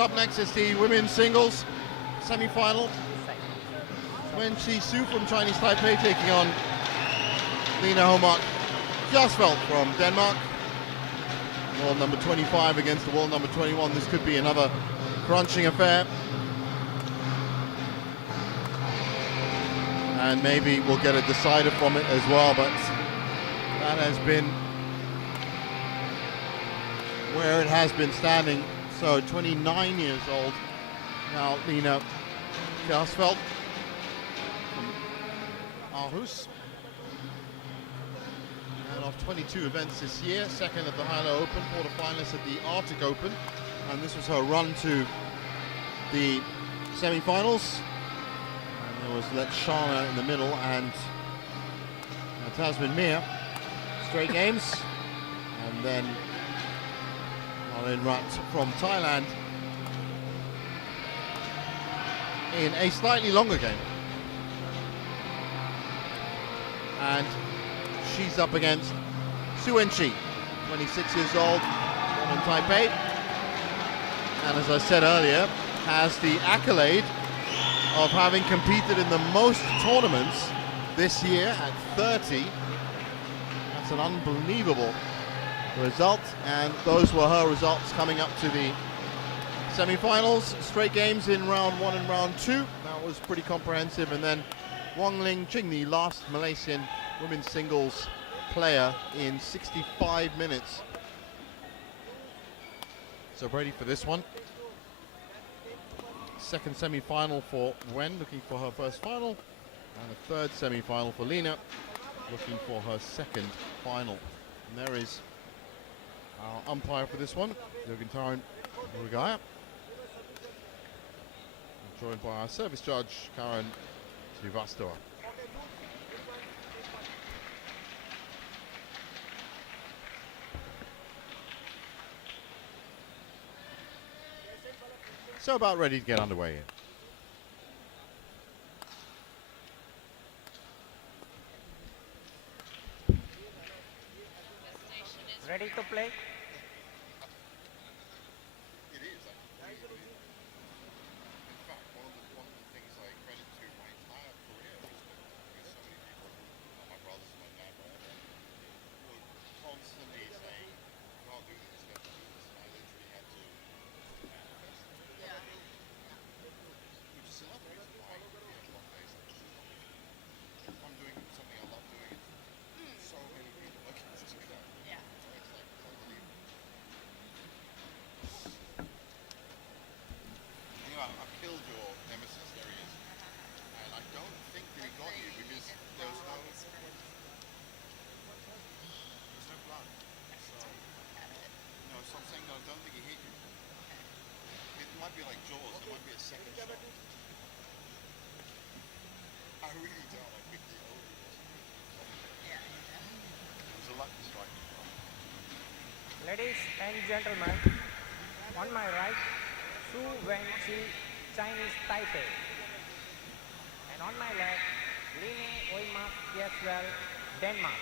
So up next is the women's singles semi-final. Wen Chi-Su from Chinese Taipei taking on Lena Højmark Kjaersfeldt from Denmark. World number 25 against the world number 21. This could be another crunching affair. And maybe we'll get a decider from it as well, but that has been where it has been standing. So 29 years old now, Lena Kjaersfeldt from Aarhus. And of 22 events this year, second at the Hylo Open, quarterfinalist at the Arctic Open, and this was her run to the semi-finals. And there was Letshana in the middle and Tasmin Mir, straight games, and then Rat from Thailand in a slightly longer game. And she's up against Su Wen-chi, 26 years old, born in Taipei, and as I said earlier, has the accolade of having competed in the most tournaments this year at 30. That's an unbelievable result, and those were her results coming up to the semi-finals. Straight games in round 1 and round 2. That was pretty comprehensive, and then Wong Ling Ching, the last Malaysian women's singles player in 65 minutes. So ready for this one. Second semi-final for Wen, looking for her first final, and a third semi-final for Lena, looking for her second final. And there is our umpire for this one, Jürgen Urugaya, joined by our service judge, Karen Srivastava. So about ready to get underway here. Ready to play? It is. In fact, one of the things I credit to my entire career is because so many people, my brothers and my dad, would constantly say, "You can't do this, you have to do this," and I literally had to manifest. Yeah. Which is another reason why we have long days. I'm doing something I love doing. So many people look at this. Yeah. It's like unbelievable. You know, I've killed your nemesis. There he is. And I don't think that he got you because there's no blood. So no, so I'm saying that I don't think he hit you. It might be like Jaws. It might be a second shot. I really don't. I picked the over. It was a lucky strike. Ladies and gentlemen, on my right, Su Wen-chi, Chinese Taipei. And on my left, Lena Højmark Kjaersfeldt, Denmark.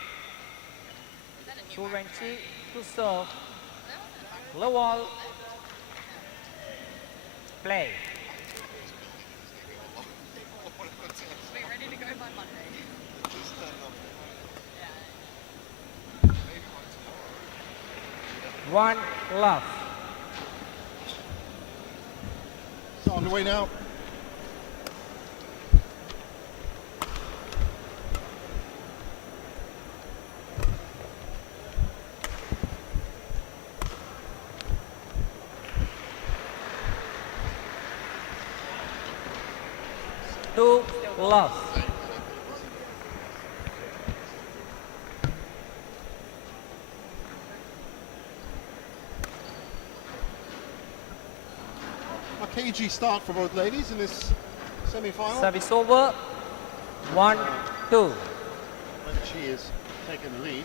Su Wen-chi to serve. Low wall. Play. We're ready to go by Monday. One love. So underway now. Two love. A cagey start for both ladies in this semi-final. Service over. 1-2. When she is taking the lead.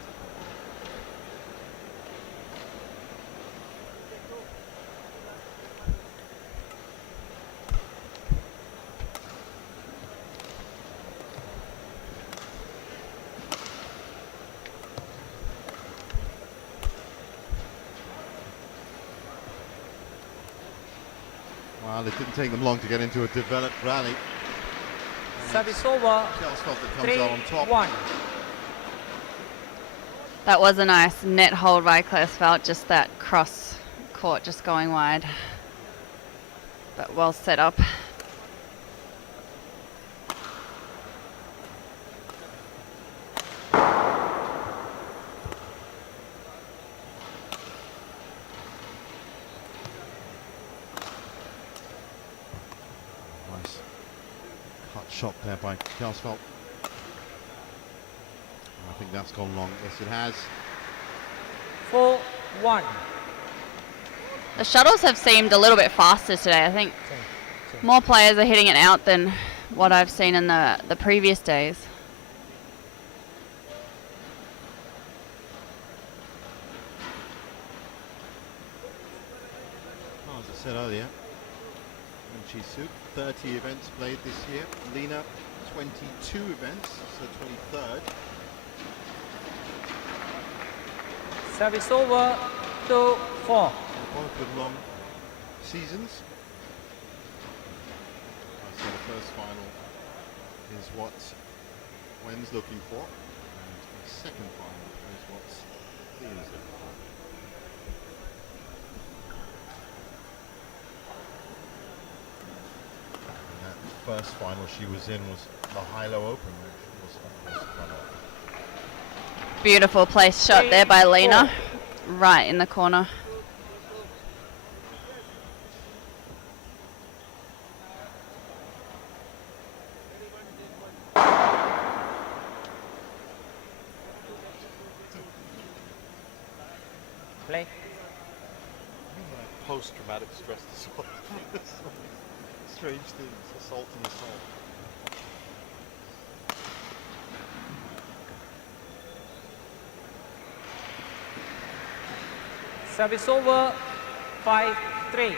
Well, it didn't take them long to get into a developed rally. Service over. Kjaersfeldt that comes out on top. 3-1. That was a nice net hold by Kjaersfeldt, just that cross court just going wide. But well set up. Nice cut shot there by Kjaersfeldt. I think that's gone long. Yes, it has. 4-1. The shuttles have seemed a little bit faster today. I think more players are hitting it out than what I've seen in the previous days. Oh, as I said earlier, Sudirman, 30 events played this year. Lena, 22 events, so 23rd. Service over. 2-4. Both with long seasons. So the first final is what Wen's looking for, and the second final is what Lena's looking for. And that first final she was in was the Hilo Open, which was her first final. Beautiful place shot there by Lena, right in the corner. Play. Post-traumatic stress disorder. Strange things, assault and assault. Service over. 5-3.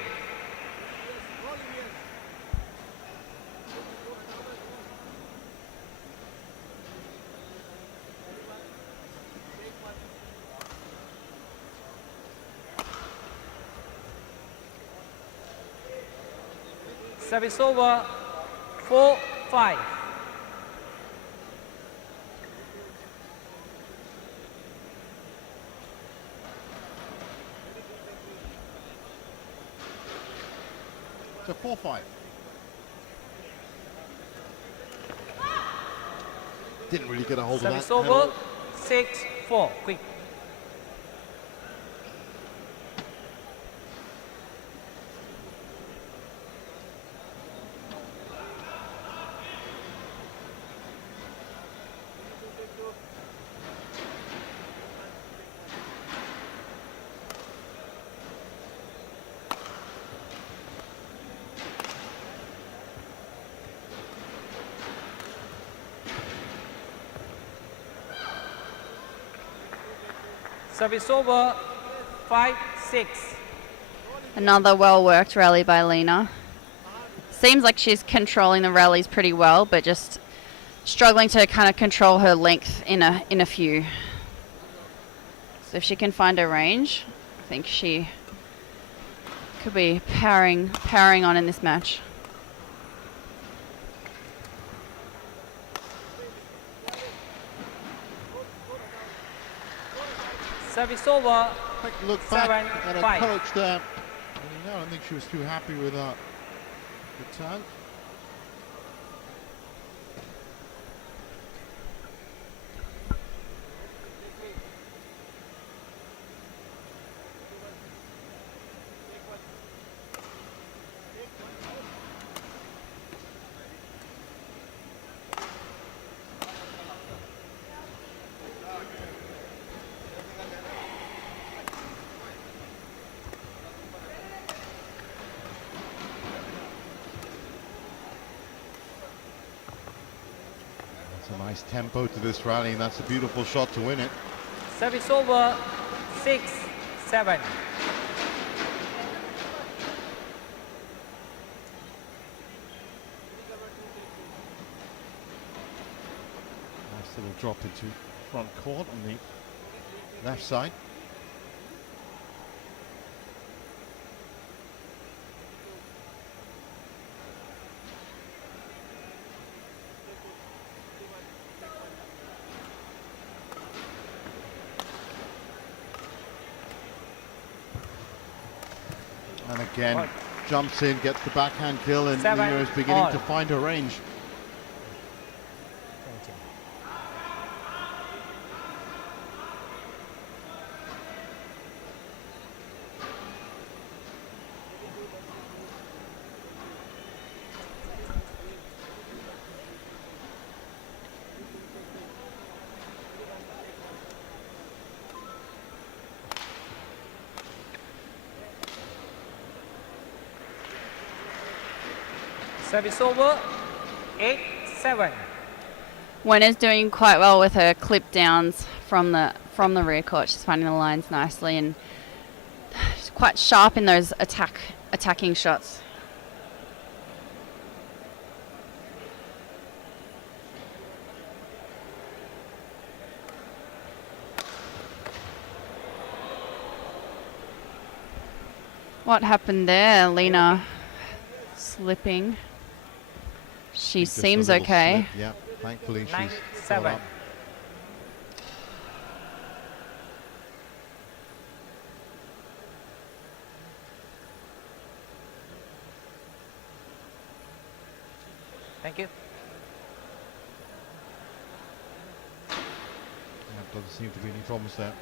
Service over. 4-5. So 4-5. Didn't really get a hold Service of that. over. 6-4. Quick. Service over. 5-6. Another well-worked rally by Lena. Seems like she's controlling the rallies pretty well, but just struggling to kind of control her length in a few. So if she can find her range, I think she could be powering on in this match. Service over. Quick look back 7-5. at her coach there. I don't think she was too happy with her return. That's a nice tempo to this rally, and that's a beautiful shot to win it. Service over. 6-7. Nice little drop into front court on the left side. Again, One. jumps in, gets the backhand kill, and Seven, Lina is beginning all. to find her range. 20. Service over, 8-7. Wenna's doing quite well with her clip downs from the rear court. She's finding the lines nicely and she's quite sharp in those attacking shots. What happened there, Lina? Slipping. She Just a seems little okay. slip, yeah, thankfully she's 9-7. got up. Thank you. Yeah, doesn't seem to be any problems there.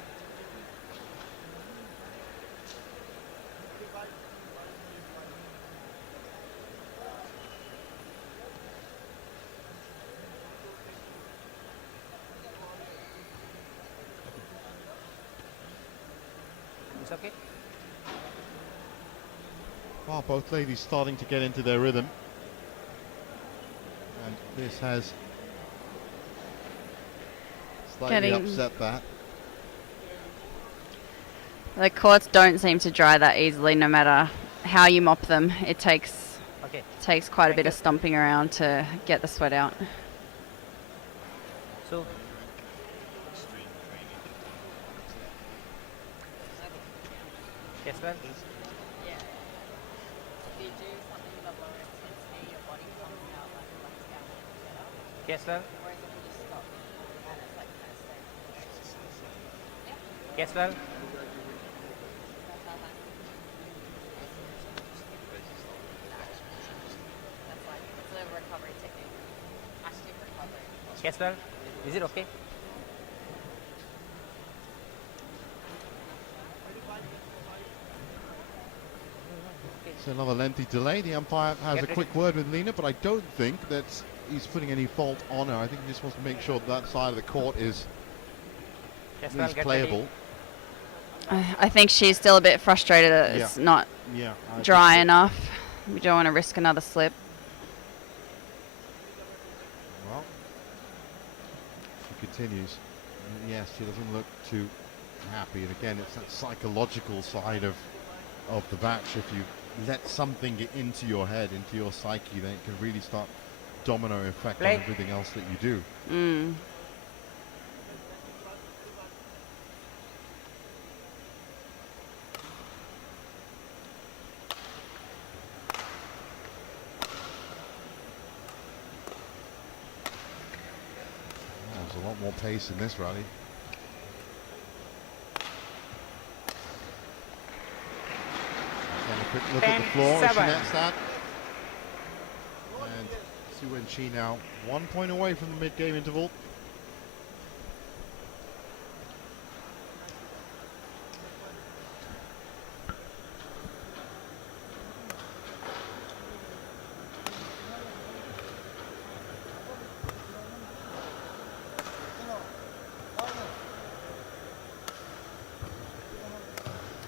It's okay. Well, both ladies starting to get into their rhythm. And this has slightly Getting- upset that. The courts don't seem to dry that easily, no matter how you mop them. It takes Okay. quite a Thank bit you. of stomping around to get the sweat out. So, yes, well. Yeah. If you do something with a lower intensity, your body comes out like a black scalp better. Yes, well. Whereas if you just stop and it's like kind of steady. Yes, well. That's like it's a recovery technique. Active recovery. Yes, well. Is it okay? It's another lengthy delay. The umpire has a quick word with Lina, but I don't think that he's putting any fault on her. I think he just wants to make sure that side of the court is Yes, at well. least Get playable. I think she's still a bit frustrated that it's not Yeah, I think dry so. enough. We don't want to risk another slip. Well, she continues. And yes, she doesn't look too happy. And again, it's that psychological side of the match. If you let something get into your head, into your psyche, then it can really start domino effect Play. on everything else that you do. Mm. There's a lot more pace in this rally. Have a quick look at the floor as she 10-7. nets that. And Suyen now 1 point away from the mid-game interval.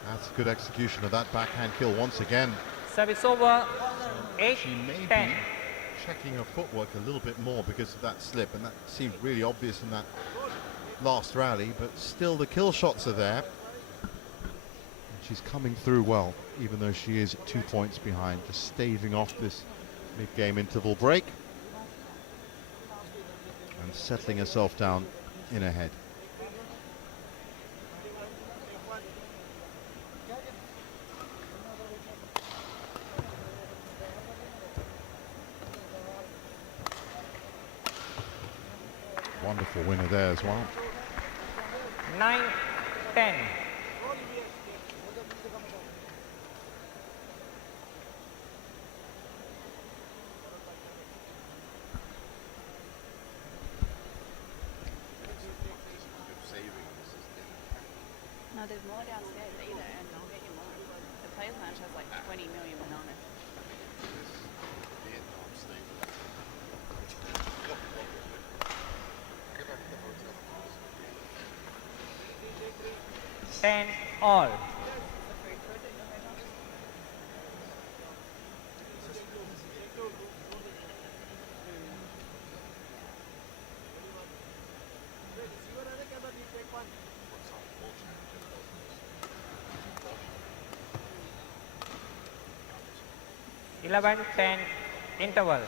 That's a good execution of that backhand kill once again. Service over, She may 8-10. be checking her footwork a little bit more because of that slip, and that seemed really obvious in that last rally, but still the kill shots are there. And she's coming through well, even though she is 2 points behind, just staving off this mid-game interval break and settling herself down in ahead. Wonderful winner there as well. 9-10. there's more downstairs either, and I'll get you more. The Players Lounge has like 20 million bananas. Ten all. 11-10 interval.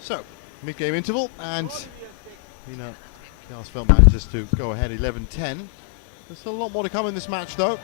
So, mid-game interval, and Kjaersfeldt manages to go ahead 11-10. There's still a lot more to come in this match, though.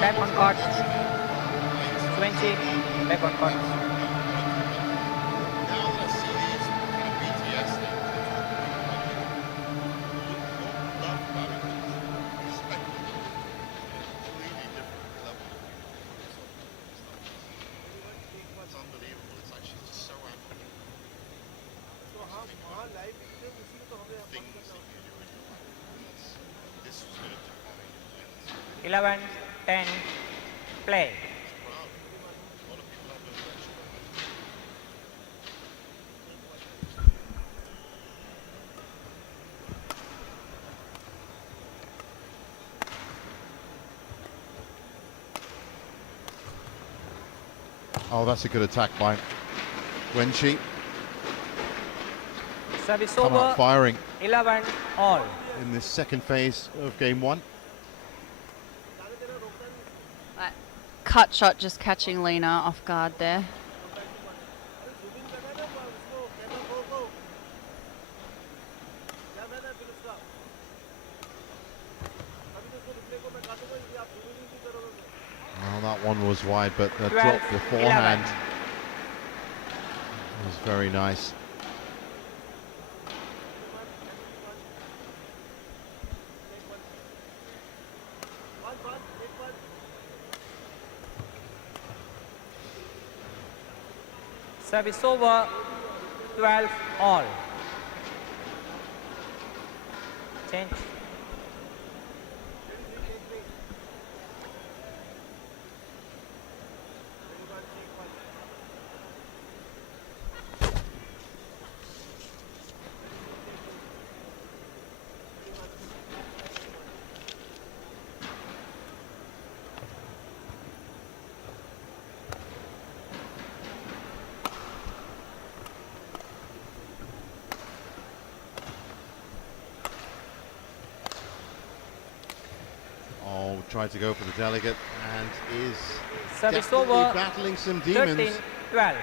Back on court. 20, back on court. Eleven, 10, play. Oh, that's a good attack by Wenchi. Service Come over. out firing 11 all. in this second phase of game one. That cut shot just catching Lena off guard there. Well, that one was wide, but the 12, drop beforehand 11. was very nice. Service over. 12 all. Change. Tried to go for the delegate and is Service definitely over. battling some demons. 13, 12.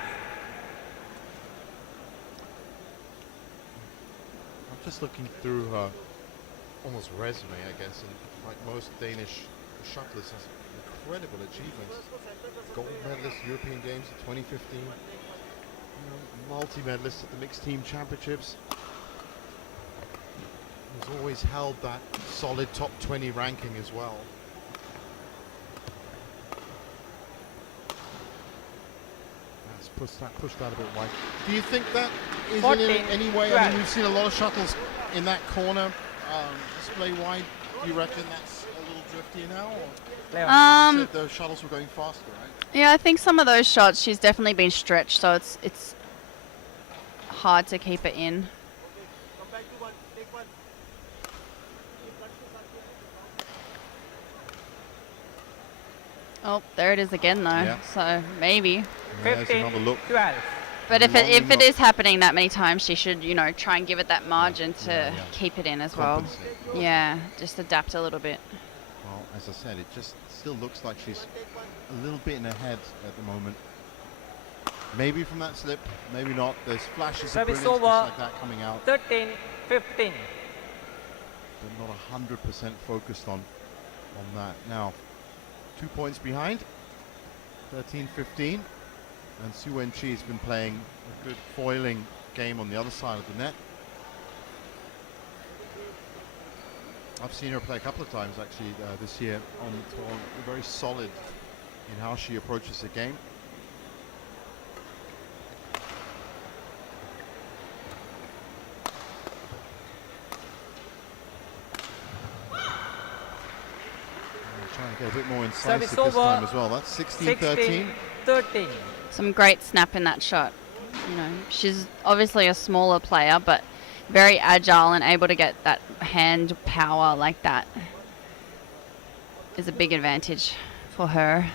I'm just looking through her almost resume, I guess, and like most Danish shuttlers, has incredible achievements. Gold medalist European Games in 2015, multi-medalist at the Mixed Team Championships. Has always held that solid top 20 ranking as well. Pushed that a bit wide. Do you think that is 14, in any way? 12. I mean, we've seen a lot of shuttles in that corner display wide. Do you reckon that's a little drifty now? Or you said those shuttles were going faster, right? Yeah, I think some of those shots she's definitely been stretched, so it's hard to keep it in. Oh, there it is again though. Yeah. So maybe. There's 15, another look. 12. But if Long it look. is happening that many times, she should, try and give it that margin to Yeah. keep it in as well. Compensate. Yeah, just adapt a little bit. Well, as I said, it just still looks like she's a little bit in her head at the moment. Maybe from that slip, maybe not. There's flashes of Service brilliance over. like that coming out, 13, 15. but not 100% focused on that. Now, 2 points behind, 13-15, and Su Wenqi has been playing a good foiling game on the other side of the net. I've seen her play a couple of times actually this year on very solid in how she approaches the game. Trying to get a bit more incisive this time as well. That's 16-13. 13. Some great snap in that shot. You know, she's obviously a smaller player, but very agile and able to get that hand power like that is a big advantage for her.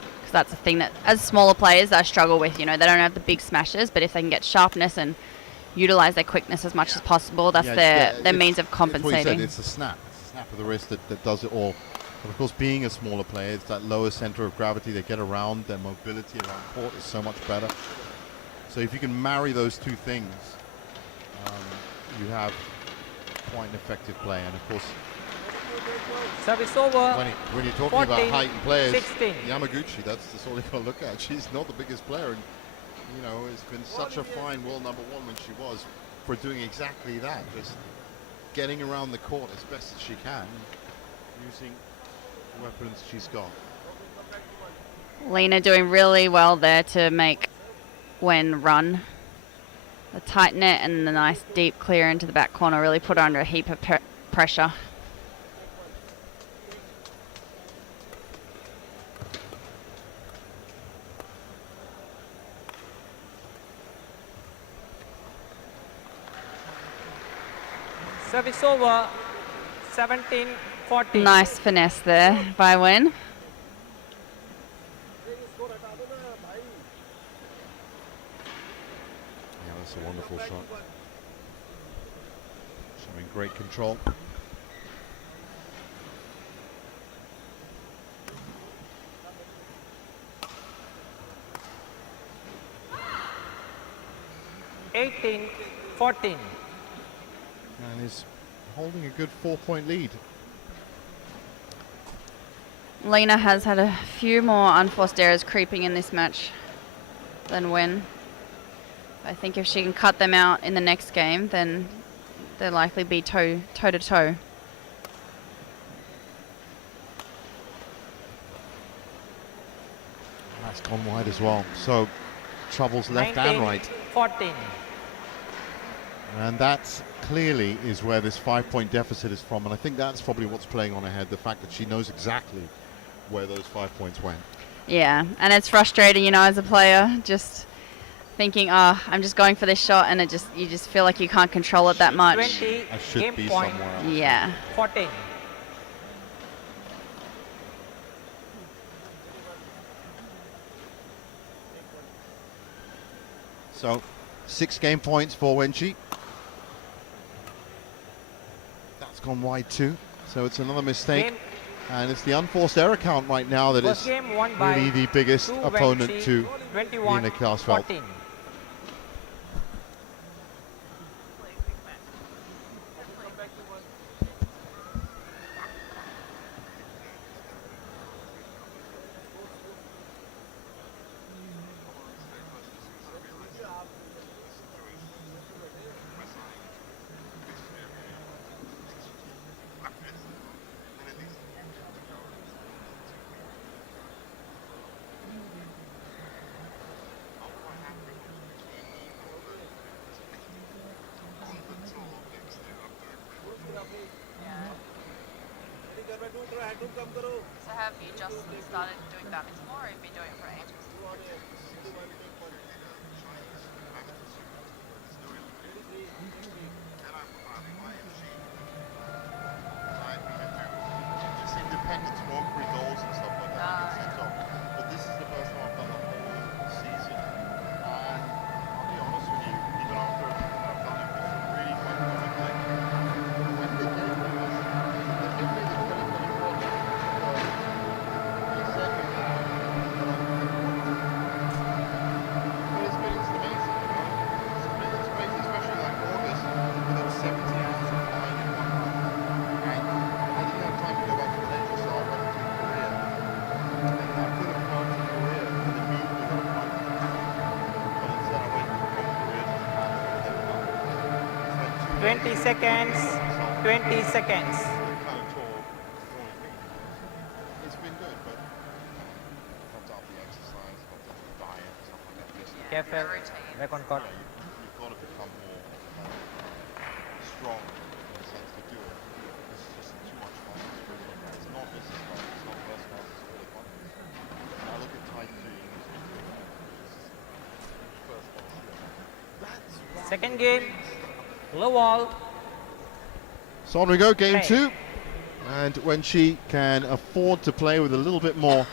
Because that's the thing that, as smaller players, they struggle with. You know, they don't have the big smashes, but if they can get sharpness and utilize their quickness as much as possible, that's their means of compensating. It's the snap. It's the snap of the wrist that does it all. But of course, being a smaller player, it's that lower center of gravity. They get around. Their mobility around court is so much better. So if you can marry those two things, you have quite an effective play. And of course, Service over. when you're talking 14, about height and players, 16. Yamaguchi, that's all you got to look at. She's not the biggest player, and you know, it's been such a fine world number one when she was for doing exactly that, just getting around the court as best as she can, using the weapons she's got. Lena doing really well there to make Wen run. The tight net and the nice deep clear into the back corner really put her under a heap of pressure. Service over. 17, 14. Nice finesse there by Wen. Yeah, that's a wonderful shot. Showing great control. $18, 14. And is holding a good 4-point lead. Lena has had a few more unforced errors creeping in this match than Wen. I think if she can cut them out in the next game, then they'll likely be toe to toe. That's gone wide as well. So troubles left 19, and right. 14. And that clearly is where this 5-point deficit is from. And I think that's probably what's playing on her head, the fact that she knows exactly where those 5 points went. Yeah, and it's frustrating, you know, as a player, just thinking, oh, I'm just going for this shot, and you just feel like you can't control it that much. 20, I should game be point. somewhere else. Yeah. 14. So 6 game points for Wenqi. That's gone wide too. So it's another mistake. Game. And it's the unforced error count right now that First is game won by really the biggest opponent Wenqi, to 21, Højmark Kjaersfeldt. 14. So have you just started doing badminton more, or have you been doing it for ages? Just independent walk-free goals and stuff like that. But this is the first time I've done the whole season. And I'll be honest with you, even after I've done it, it's really quite a common thing. When they do, 20 seconds, 20 seconds. Kind of tall, throwing thing. It's been good, but not up the exercise, not up the diet, stuff like that. Just, Careful, routine. back on court. you've got to become more strong in a sense to do it. This is just too much fun. It's not business class, it's not first class, it's all economy. Now look at Type 3 English. First class. Second game, low wall. So on we go, game Play. 2. And when she can afford to play with a little bit more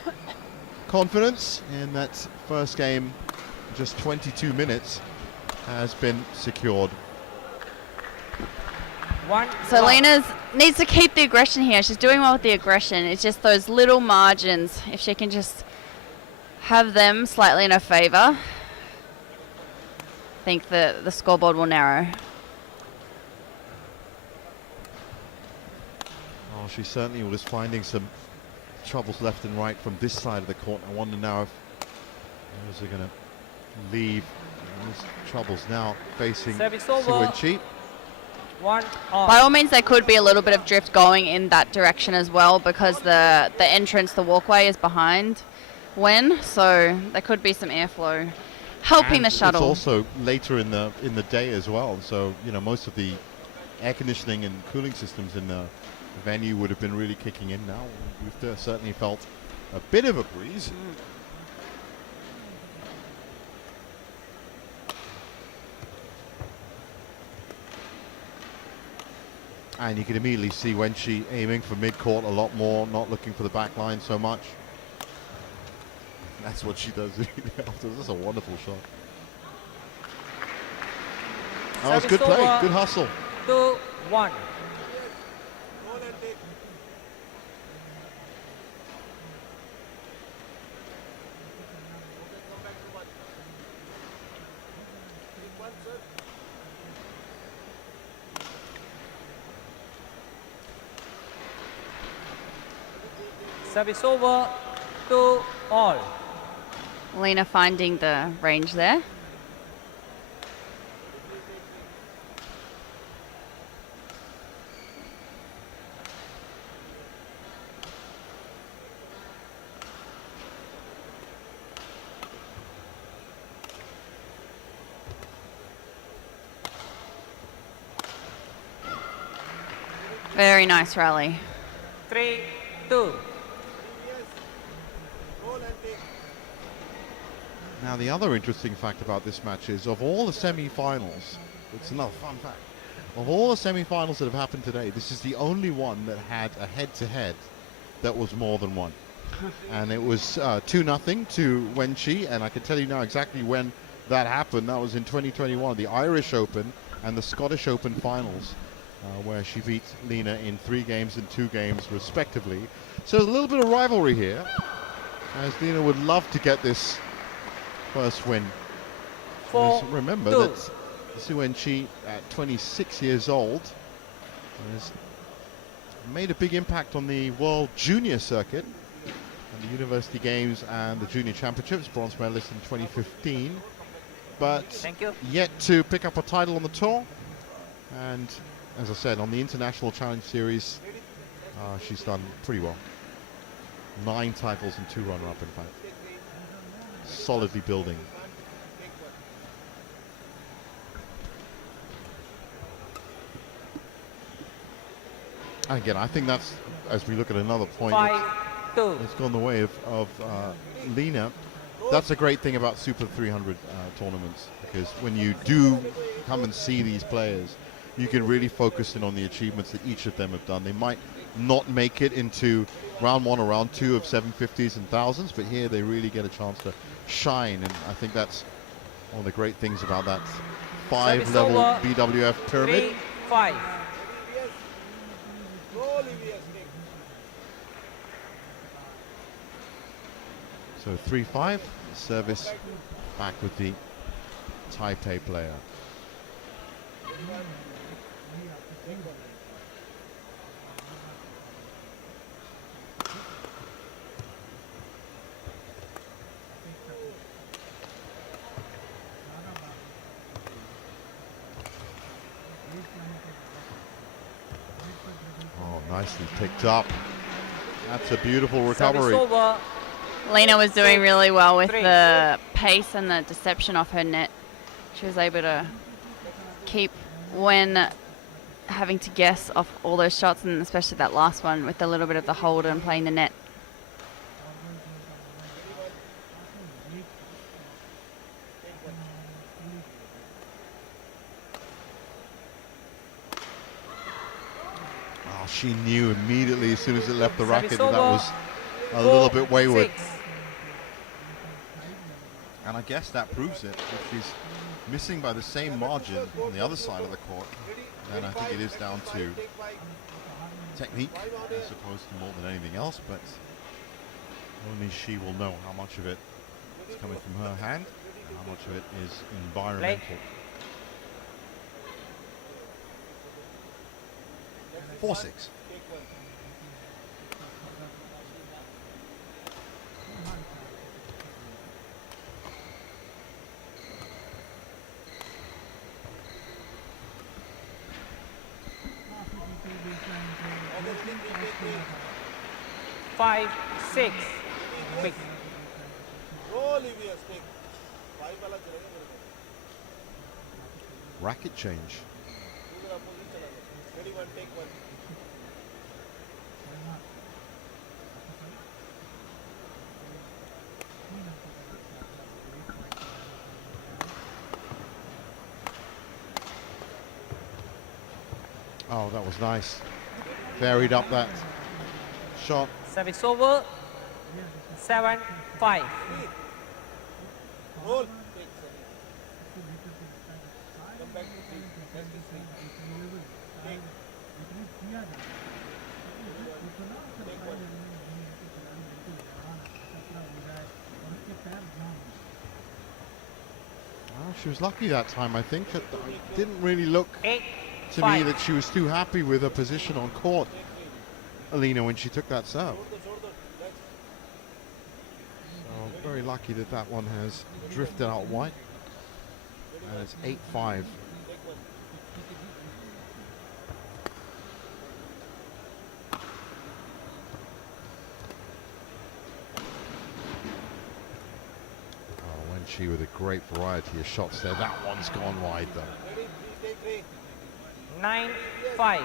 confidence in that first game, just 22 minutes has been secured. One. So love. Lena's needs to keep the aggression here. She's doing well with the aggression. It's just those little margins. If she can just have them slightly in her favour, I think the scoreboard will narrow. Oh, she certainly was finding some troubles left and right from this side of the court. I wonder now if those are going to leave those troubles now facing Service over. Sudirman. One on. By all means, there could be a little bit of drift going in that direction as well, because the entrance, the walkway is behind Wen, so there could be some airflow helping the shuttle. It's also later in the day as well, so you know most of the air conditioning and cooling systems in the venue would have been really kicking in now. We've certainly felt a bit of a breeze. And you can immediately see when she aiming for mid-court a lot more, not looking for the back line so much. That's what she does after. That's a wonderful shot. That was good Service play, over. good hustle. 2-1. Service over, 2-all. Lena finding the range there. Very nice rally. 3-2. Now the other interesting fact about this match is of all the semi-finals, it's another fun fact, of all the semi-finals that have happened today, this is the only one that had a head-to-head that was more than one. And it was 2-0 to Wenchi, and I can tell you now exactly when that happened. That was in 2021, the Irish Open and the Scottish Open finals, where she beat Lena in 3 games and 2 games respectively. So there's a little bit of rivalry here, as Lena would love to get this first win. Remember 4-2. that Sudirman, at 26 years old, has made a big impact on the World Junior circuit and the University Games and the Junior Championships, bronze medalist in 2015, but Thank you. yet to pick up a title on the tour. And as I said, on the International Challenge Series, she's done pretty well. 9 titles and 2 runner-up, in fact. Solidly building. And again, I think that's, as we look at another point, 5-2. it's gone the way of Lena. That's a great thing about Super 300 tournaments, because when you do come and see these players, you can really focus in on the achievements that each of them have done. They might not make it into round 1 or round 2 of 750s and 1000s, but here they really get a chance to shine, and I think that's one of the great things about that 5-level over. BWF pyramid. 3-5. So 3-5, service back with the Taipei player. Nicely picked up. That's a beautiful Service recovery. over. Lena was doing really well with 3. the pace and the deception off her net. She was able to keep when having to guess off all those shots, and especially that last one with a little bit of the hold and playing the net. Oh, she knew immediately as soon as it left the racket Service that over. was a little bit wayward. 6. And I guess that proves it. If she's missing by the same margin on the other side of the court, then I think it is down to technique as opposed to more than anything else, but only she will know how much of it is coming from her hand and how much of it is environmental. 4-6. Five, 6. Quick. Racket change. Oh, that was nice. Varied up that shot. Service over. 7, 5. Well, she was lucky that time, I think. It didn't really look 8, to 5. me that she was too happy with her position on court, Alina, when she took that serve. So very lucky that that one has drifted out wide. And it's 8-5. She with a great variety of shots there. That one's gone wide though. 9, 5.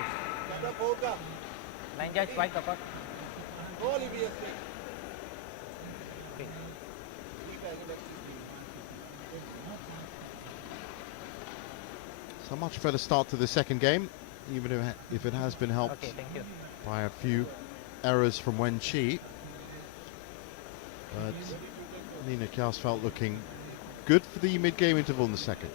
Line judge white the court. Okay. So much better start to the second game, even if it has been helped Okay, thank you. by a few errors from Wen Chi. But Nina Kjaersfeldt looking good for the mid-game interval in the second.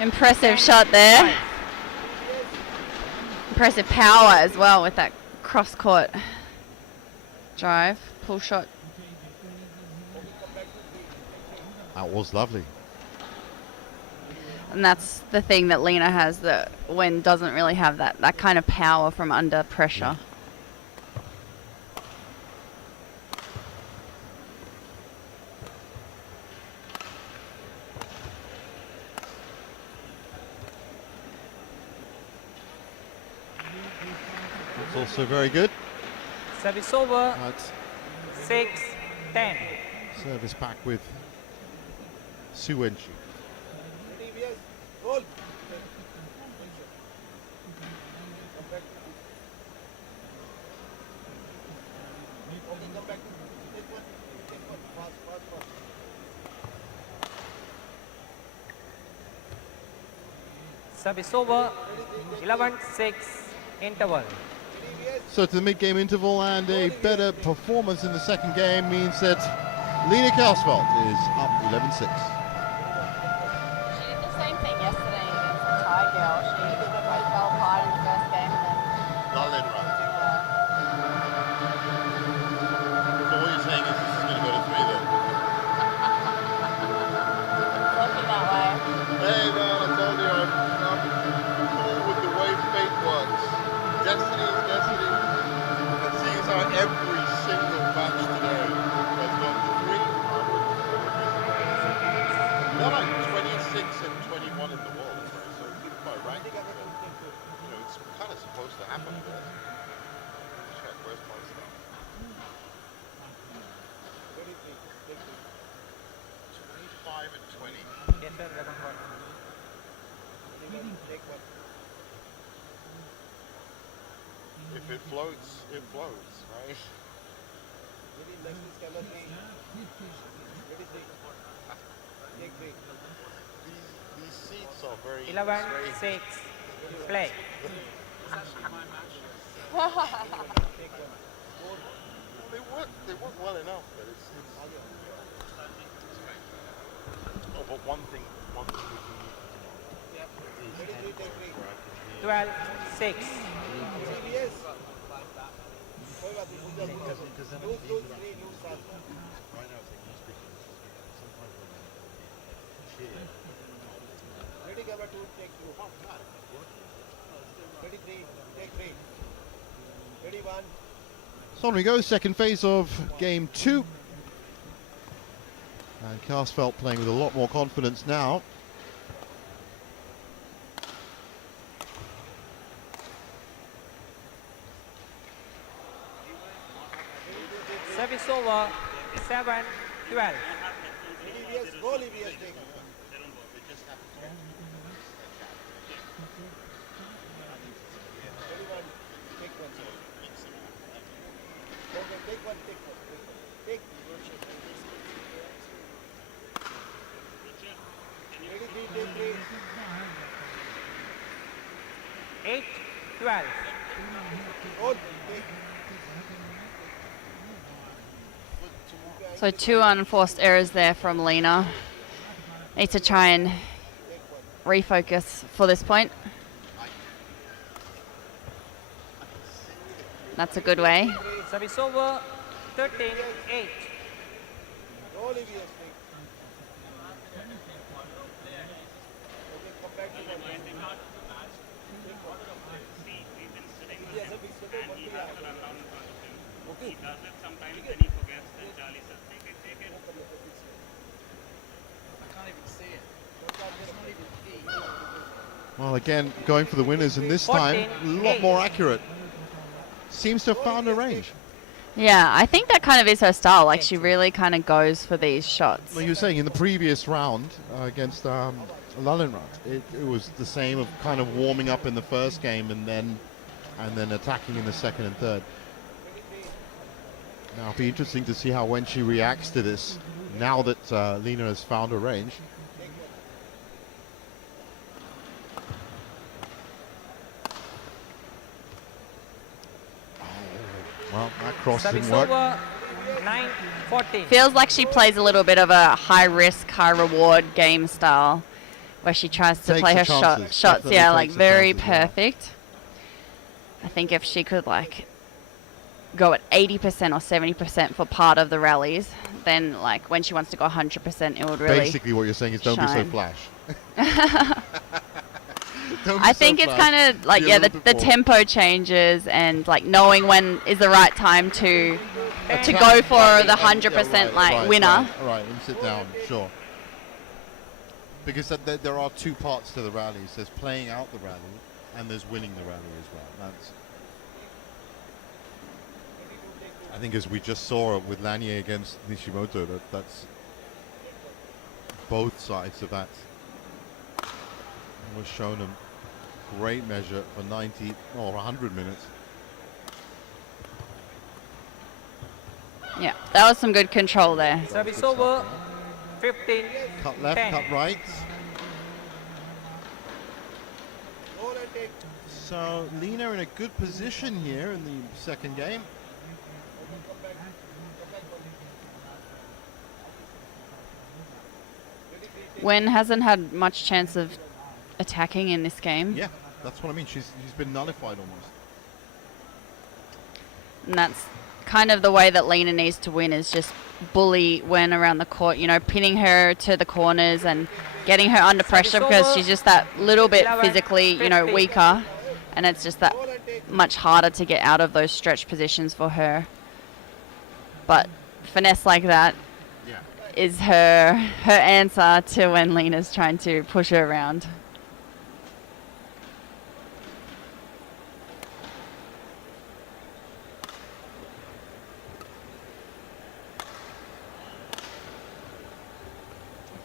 Impressive shot there. Impressive power as well with that cross-court drive, pull shot. That was lovely. And that's the thing that Lena has that Wen doesn't really have that kind of power from under pressure. Yeah. That's also very good. Service over. That's 6, 10. service back with Su Wen Chi. Service over. 11, 6. Interval. So to the mid-game interval, and a better performance in the second game means that Lena Kjaersfeldt is up 11-6. She did the same thing yesterday against the Thai girl. She really fell apart in the first game and then... So what you're saying is this is going to go to 3 then? Looking that way. Hey, They're like 26 and 21 in the world, so it's quite right. You know, it's kind of supposed to happen there. Check, where's my stuff? 25 and 20. Yes, sir. 11-1. If it floats, it floats, right? These seats are very 11-6. Play. They work well enough, but it's oh, but one thing we need to know. 12-6. Ready, cover 2, take 2. Ready, 3, take 3. Ready, 1. So on we go, second phase of game 2. And Kjaersfeldt playing with a lot more confidence now. Service over. 7-12. EVS, goal EVS, take. Ready, 1, take 1. Okay, take 1, take 1. Take. Ready, 3, take 3. 8-12. Hold, take. So 2 unforced errors there from Lena. Need to try and refocus for this point. That's a good way. Service over. 13-8. Goal EVS, take. Okay, come back to 1. Yes, sir, big step, 1 to okay. Well, again, going for the winners, and this time a lot more accurate. Seems to have found a range. Yeah, I think that kind of is her style. Like, she really kind of goes for these shots. Well, you were saying in the previous round against Lullenrad, it was the same of kind of warming up in the first game and then attacking in the second and third. Now it'll be interesting to see how when she reacts to this, now that Lena has found her range. Well, that cross Service didn't work. over. 9-14. Feels like she plays a little bit of a high risk, high reward game style, where she tries to Takes play the her chances, shots. definitely Yeah, like takes the very chances, yeah. perfect. I think if she could like go at 80% or 70% for part of the rallies, then like when she wants to go 100%, it would really. Basically, what you're saying is don't be so shine. flash. I think it's kind of like, Be a yeah, little the bit more. tempo changes and like knowing when is the right time to Attack. go for the Yeah, 100% like right, winner. Right, and sit down, sure. Because there are two parts to the rallies. There's playing out the rally and there's winning the rally as well. That's, I think as we just saw with Lanier against Nishimoto, that's both sides of that was shown a great measure for 90 or 100 minutes. Yeah, that was some good control there. Service over. 15. Cut left, 10. cut right. Goal and take. So Lena in a good position here in the second game. Wen hasn't had much chance of attacking in this game. Yeah, that's what I mean. She's been nullified almost. And that's kind of the way that Lena needs to win, is just bully Wen around the court, you know, pinning her to the corners and getting her under pressure, because she's just that little bit physically, you know, weaker. And it's just that much harder to get out of those stretch positions for her. But finesse like that, Yeah. is her answer to when Lena's trying to push her around.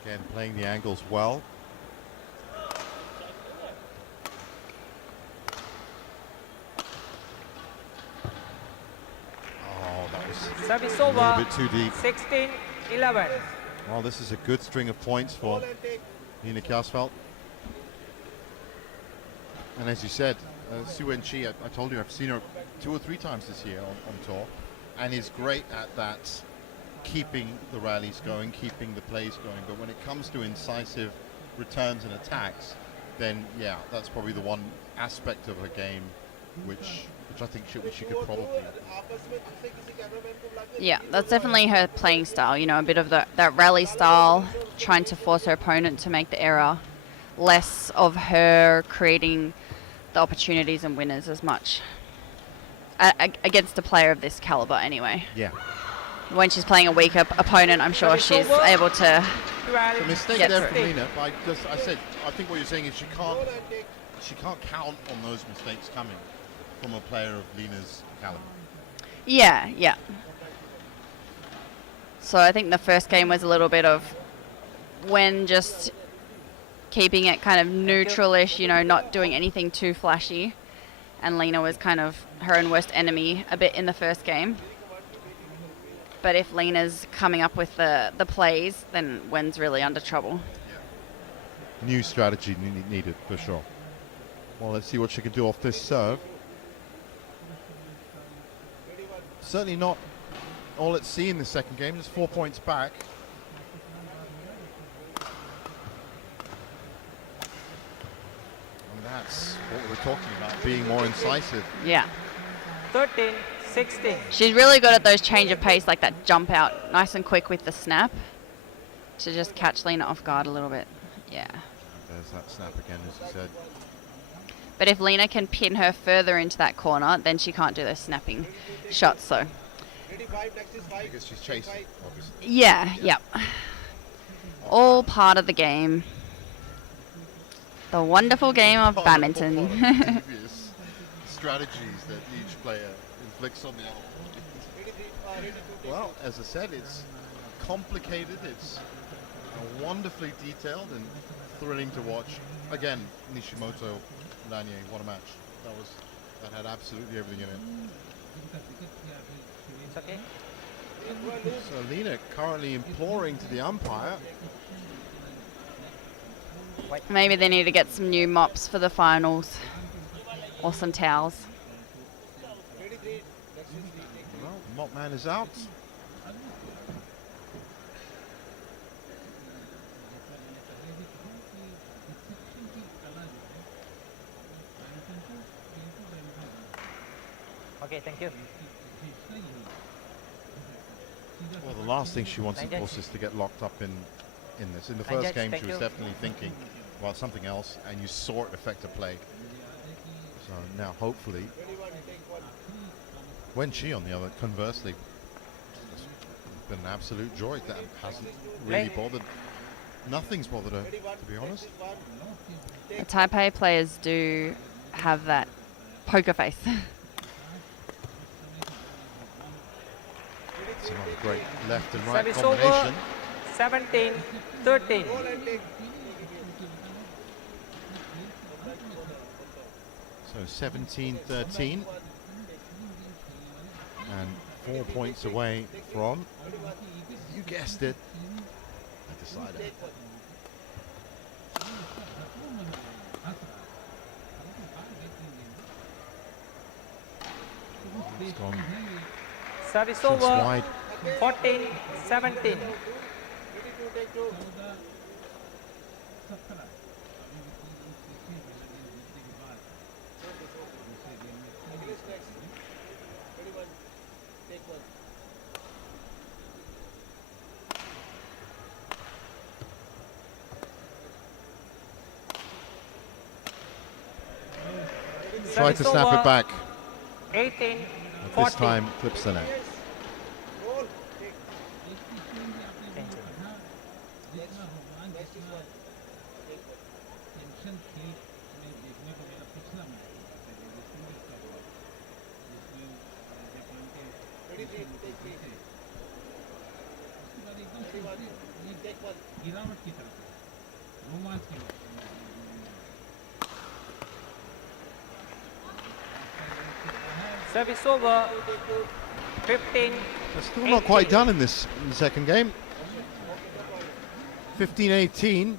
Again, playing the angles well. Oh, that was Service a little over. bit too deep. 16-11. Well, this is a good string of points for Nina Kjaersfeldt. And as you said, Suyen Chi, I told you I've seen her 2 or 3 times this year on tour, and is great at that, keeping the rallies going, keeping the plays going. But when it comes to incisive returns and attacks, then yeah, that's probably the one aspect of her game which I think she could probably. Yeah, that's definitely her playing style, you know, a bit of that rally style, trying to force her opponent to make the error, less of her creating the opportunities and winners as much. Against a player of this caliber anyway. Yeah. When she's playing a weaker opponent, I'm sure she's able to. The mistake Get there through. from Nina, but I think what you're saying is she can't count on those mistakes coming from a player of Lena's caliber. Yeah, yeah. So I think the first game was a little bit of when just keeping it kind of neutral-ish, you know, not doing anything too flashy. And Lena was kind of her own worst enemy a bit in the first game. But if Lena's coming up with the plays, then Wen's really under trouble. New strategy needed for sure. Well, let's see what she can do off this serve. Certainly not all at sea in the second game, just 4 points back. And that's what we were talking about, being more incisive. Yeah. 13-16. She's really good at those change of pace, like that jump out, nice and quick with the snap, to just catch Lena off guard a little bit. Yeah. There's that snap again, as you said. But if Lena can pin her further into that corner, then she can't do those snapping shots. So. Because she's chasing, obviously. Yeah, yep. All part of the game. The wonderful game of badminton. Previous strategies that each player inflicts on the other. Well, as I said, it's complicated. It's wonderfully detailed and thrilling to watch. Again, Nishimoto, Lanier, what a match. That had absolutely everything in it. It's okay. So Lena currently imploring to the umpire. Maybe they need to get some new mops for the finals. Or some towels. Well, Mopman is out. Okay, thank you. Well, the last thing she wants, of course, is to get locked up in this. In the first game, she was definitely thinking about something else, and you saw it affect her play. So now, hopefully, when she, on the other, conversely, it's been an absolute joy. That hasn't really bothered. Nothing's bothered her, to be honest. The Taipei players do have that poker face. It's another great left and right Service over. combination. 17-13. So 17-13. And 4 points away from, you guessed it, a decider. It's gone Service just over. wide. 14-17. Try to snap it back. 18-14. But this time, clips the net. Service over. 15. They're still not quite done in this second game. 15-18.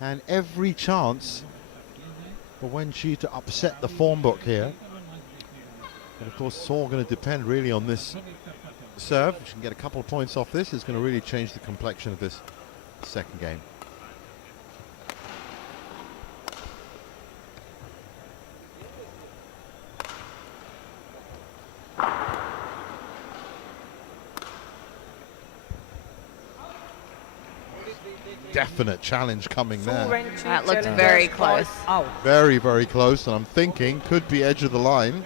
And every chance for Wenqi to upset the form book here. And of course, it's all going to depend really on this serve. If she can get a couple of points off this, it's going to really change the complexion of this second game. Definite challenge coming there. That looked very close. Out. Very, very close, and I'm thinking could be edge of the line.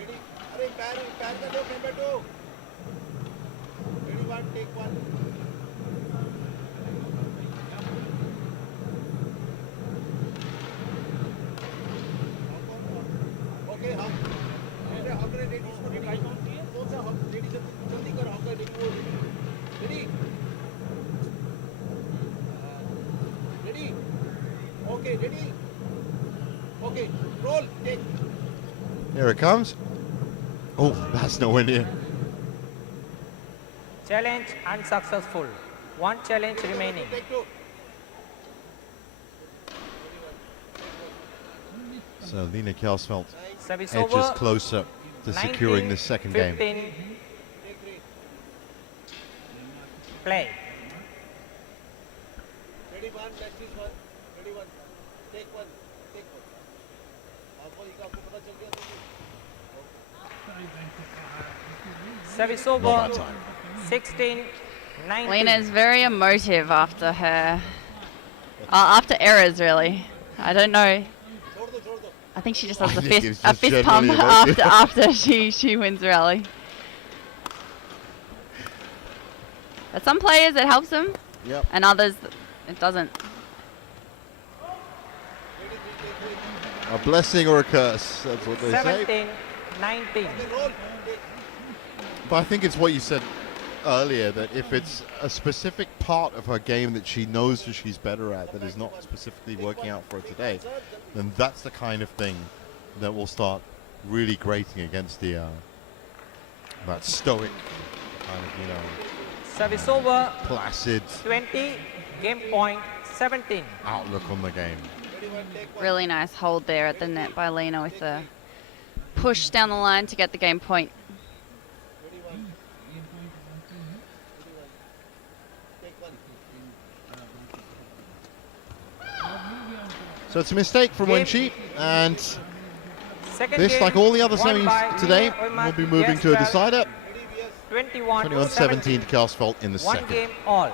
Here it comes. Oh, that's nowhere near. Challenge unsuccessful. One challenge remaining. So Lina Kjaersfeldt Service edges over. closer to securing this second game. 15. Play. Service over. Not that time. 16. 19. Lena is very emotive after her, after errors really. I don't know. I think she just has I a think fist, it's a just fist pump generally emotive. after she wins rally. But some players it helps them, Yep. and others it doesn't. A blessing or a curse, that's what they say. 17. 19. But I think it's what you said earlier, that if it's a specific part of her game that she knows that she's better at, that is not specifically working out for her today, then that's the kind of thing that will start really grating against the that stoic kind of, Service over. placid 20. Game point. 17. outlook on the game. Really nice hold there at the net by Lena with the push down the line to get the game point. So it's a mistake from Game. Wenqi, and Second this, game like all the other won by semis today, Højmark will be moving to a Kjaersfeldt. decider. 21-17. 21-17 to Kjaersfeldt in the One second. game all.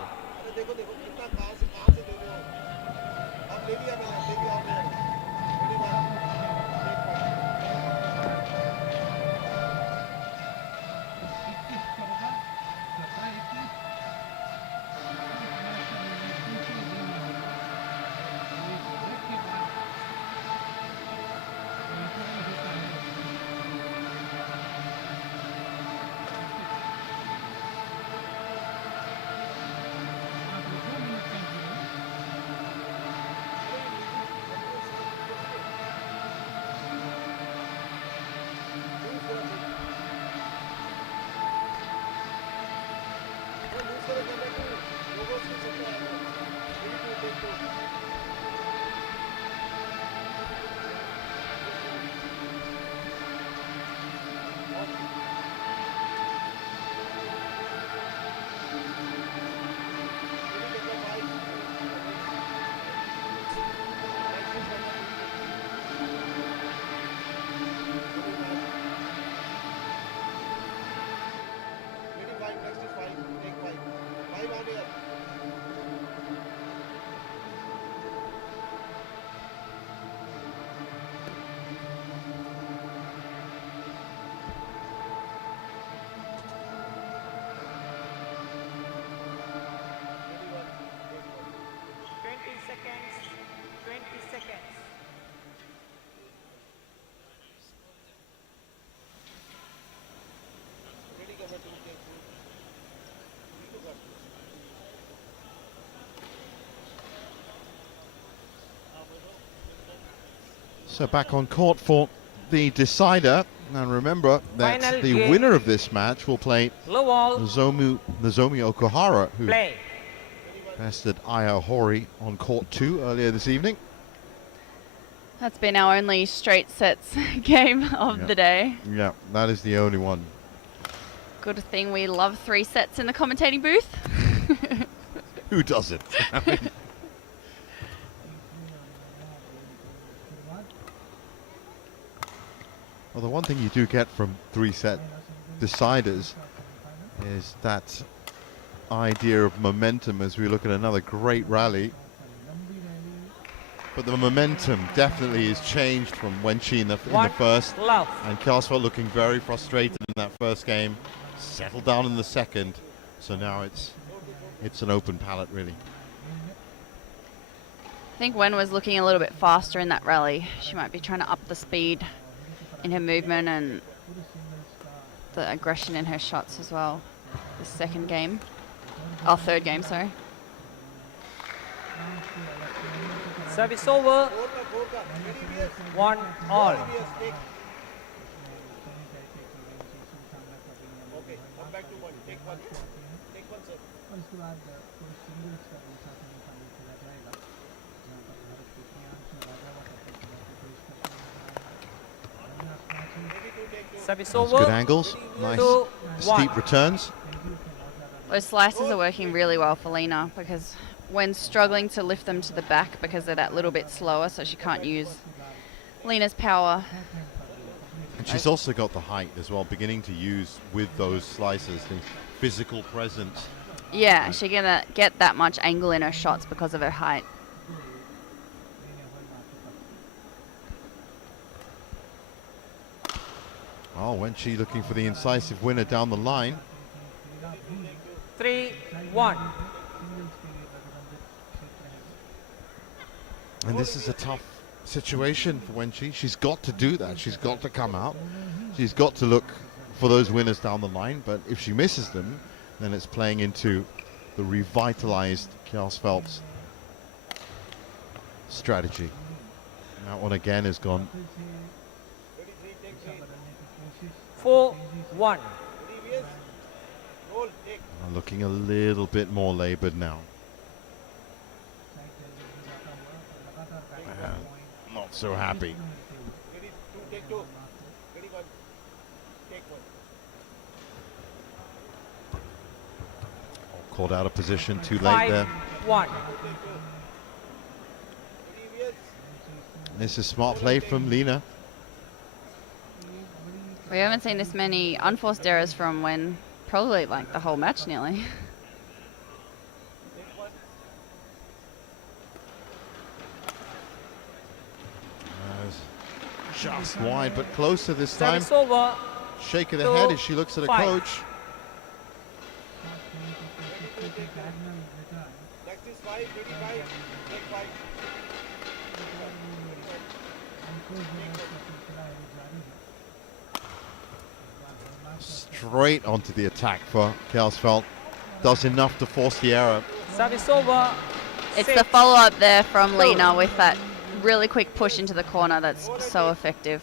seconds. So back on court for the decider. And remember that Final the game. winner of this match will play Low ball. Nozomi Okuhara, who Play. bested Aya Hori on court 2 earlier this evening. That's been our only straight sets game of Yeah. the day. Yeah, that is the only one. Good thing we love 3 sets in the commentating booth. Who doesn't? I mean, well, the one thing you do get from 3-set deciders is that idea of momentum as we look at another great rally. But the momentum definitely is changed from Wenqi in the first. Love. And Kjaersfeldt looking very frustrated in that first game. Settled down in the second. So now it's an open palette, really. I think Wen was looking a little bit faster in that rally. She might be trying to up the speed in her movement and the aggression in her shots as well. The second game. Oh, third game, sorry. Service over. 1 all. Service That's over. good angles. Nice 2-1. steep returns. Those slices are working really well for Lena because when struggling to lift them to the back because they're that little bit slower, so she can't use Lena's power. And she's also got the height as well, beginning to use with those slices the physical presence. Yeah, she gonna get that much angle in her shots because of her height. Oh, Wenqi looking for the incisive winner down the line. 3-1. And this is a tough situation for Wenqi. She's got to do that. She's got to come out. She's got to look for those winners down the line. But if she misses them, then it's playing into the revitalized Kjaersfeldt's strategy. That one again has gone 4-1. looking a little bit more labored now. Not so happy. Called out of position too late there. 5-1. This is smart play from Lena. We haven't seen this many unforced errors from Wen, probably like the whole match nearly. Just wide, but closer this time. Service over. Shake of the head as she looks at a 5. coach. Straight onto the attack for Kjaersfeldt. Does enough to force the error. Service over. It's 6. the follow-up there from Lena with that really quick push into the corner that's so effective.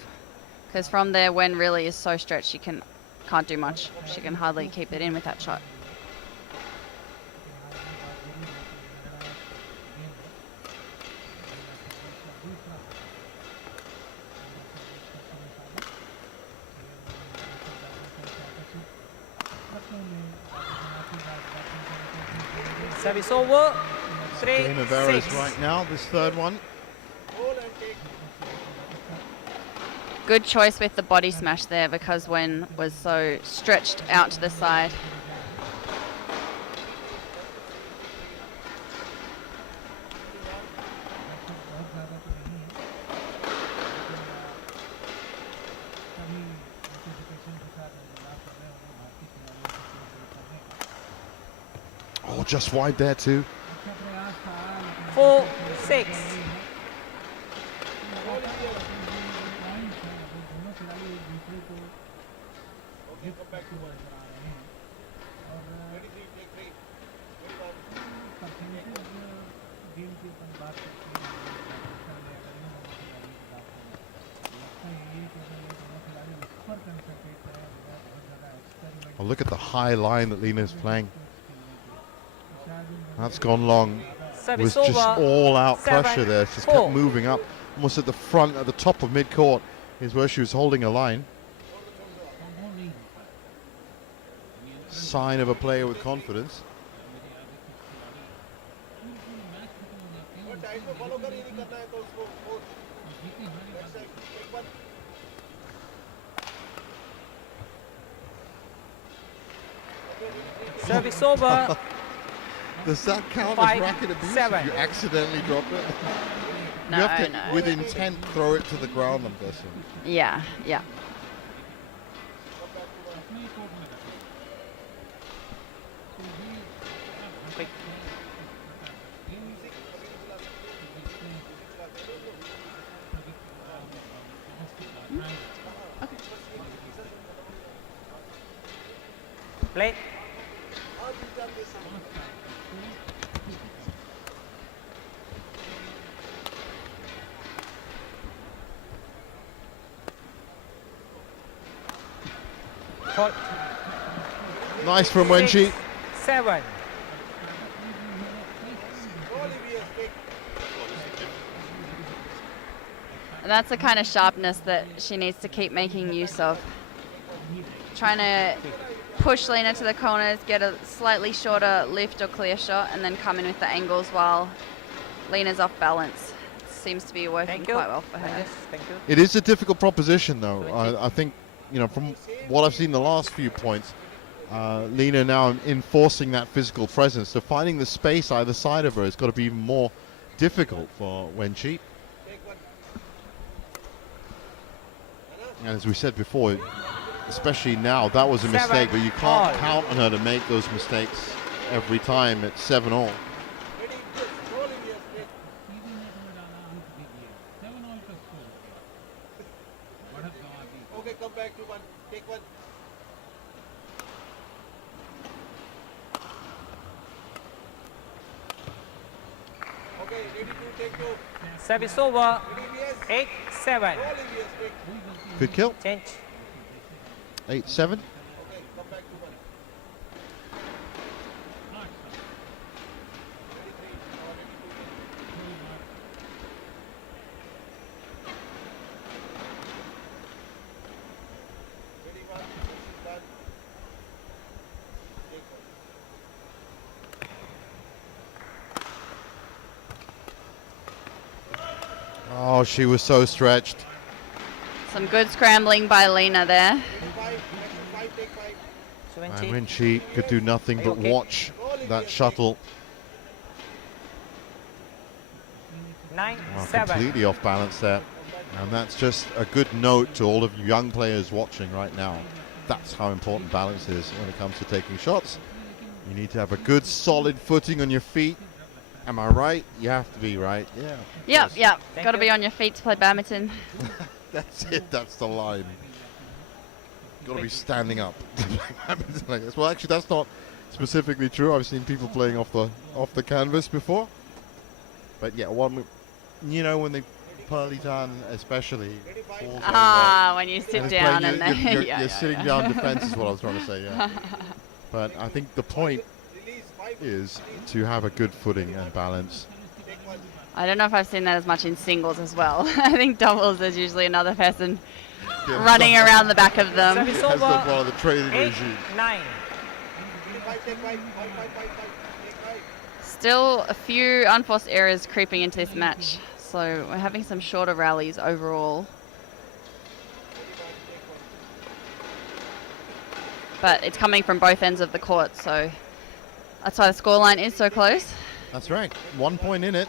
Because from there, Wen really is so stretched, she can't do much. She can hardly keep it in with that shot. Service over. Game of errors 3-6. right now, this third one. Good choice with the body smash there because Wen was so stretched out to the side. Oh, just wide there too. 4-6. Oh, look at the high line that Lina's playing. That's gone long. It Service was just over. all out pressure there. She just 7-4. kept moving up. Almost at the front, at the top of mid-court is where she was holding a line. Sign of a player with confidence. Service over. Does that count 5, as racket abuse 7. if you accidentally drop it? No, You have to, no. with intent, throw it to the ground, I'm guessing. Yeah, yeah. Quick. Play. Four, Nice from Wenchi. 7. And that's the kind of sharpness that she needs to keep making use of. Trying to push Lina to the corners, get a slightly shorter lift or clear shot, and then come in with the angles while Lina's off balance. Seems to be working Thank you. quite well for her. Yes, thank you. It is a difficult proposition, though. 20. I think, you know, from what I've seen the last few points, Lina now enforcing that physical presence. So finding the space either side of her has got to be even more difficult for Wenchi. And as we said before, especially now, that was a 7 mistake, but you can't all. count on her to make those mistakes every time. It's 7-all. Okay, come back to one. Take one. Okay, ready to take two. Service over. Ready, yes. 8-7. All is yes, take. Good kill. Change. 8-7. Okay, come back to one. Ready, one. Done. Take one. Oh, she was so stretched. Some good scrambling by Lina there. 5, next 5, take 5. And 20. Wenchi could do nothing but Okay. watch that shuttle. 9-7. Completely off balance there. And that's just a good note to all of you young players watching right now. That's how important balance is when it comes to taking shots. You need to have a good solid footing on your feet. Am I right? You have to be right. Yeah. Yep, yep. Thank Got to you. be on your feet to play badminton. That's it. That's the line. Got to be standing up to play badminton like this. Well, actually, that's not specifically true. I've seen people playing off the canvas before. But yeah, you know, when they pearly tan, especially. falls over. Ah, when you sit And it's down playing- and you're, then you're, you're sitting down defense is what I was trying to say. Yeah. But I think the point Release 5. is to have a good footing and balance. Take one. I don't know if I've seen that as much in singles as well. I think doubles there's usually another person Yeah, running around the back of them. Service That's the part over. of the training regime. 8-9. Ready, 5, take 5. 5, 5, 5, 5. Take 5. Still a few unforced errors creeping into this match. So we're having some shorter rallies overall. But it's coming from both ends of the court, so that's why the scoreline is so close. That's right. 1 point in it.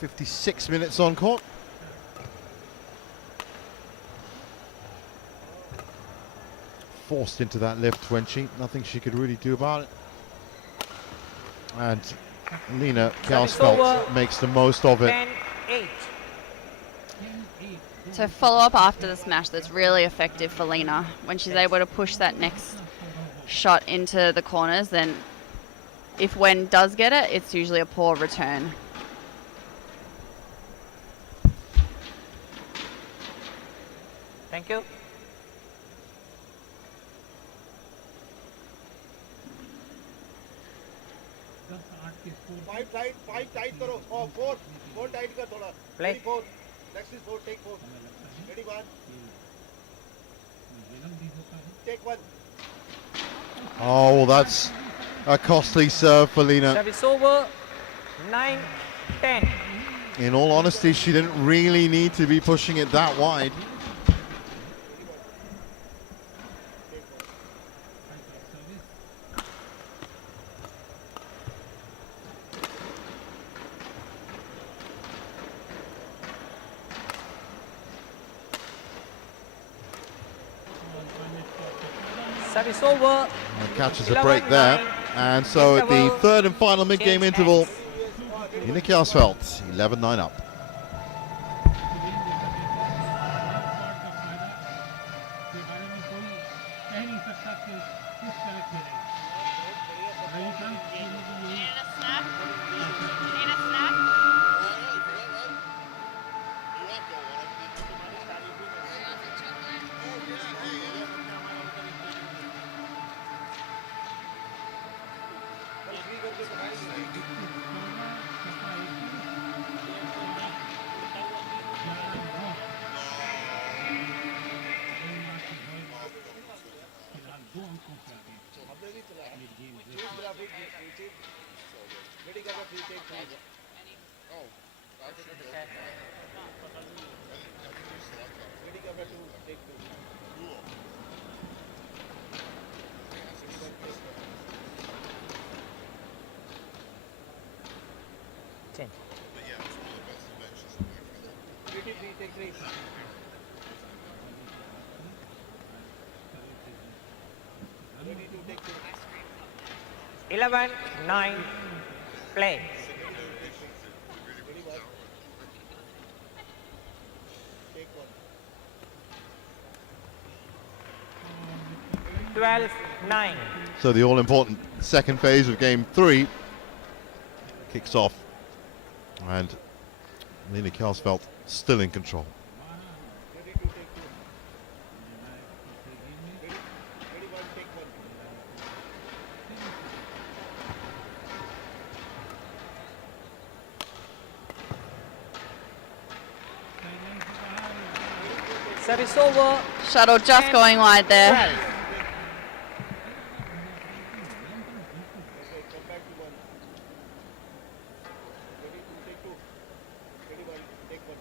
56 minutes on court. Forced into that lift, Wenchi. Nothing she could really do about it. And Lina over. Kjaersfeldt makes the most of it. 10-8. to follow up after the smash that's really effective for Lena. When she's able to push that next shot into the corners, then if Wen does get it, it's usually a poor return. Thank you. Five tight करो. Oh, four tight कर थोड़ा. Play. 4. Next is 4. Take 4. Ready 1. Take 1. Oh, well, that's a costly serve for Lena. Service over. 9-10. In all honesty, she didn't really need to be pushing it that wide. Service over. And catches a break there. And so at the third and final mid-game interval, Lena Kjaersfeldt, 11-9 up. Change. Take 3. 11-9. Play. Take 1. 12-9. So the all-important second phase of game 3 kicks off. And Lena Kjaersfeldt still in control. Ready 2. Take 2. Ready 1. Take 1. Service over. Shuttle just going wide there. 12. Okay, come back to 1. Ready 2. Take 2. Ready 1. Take 1.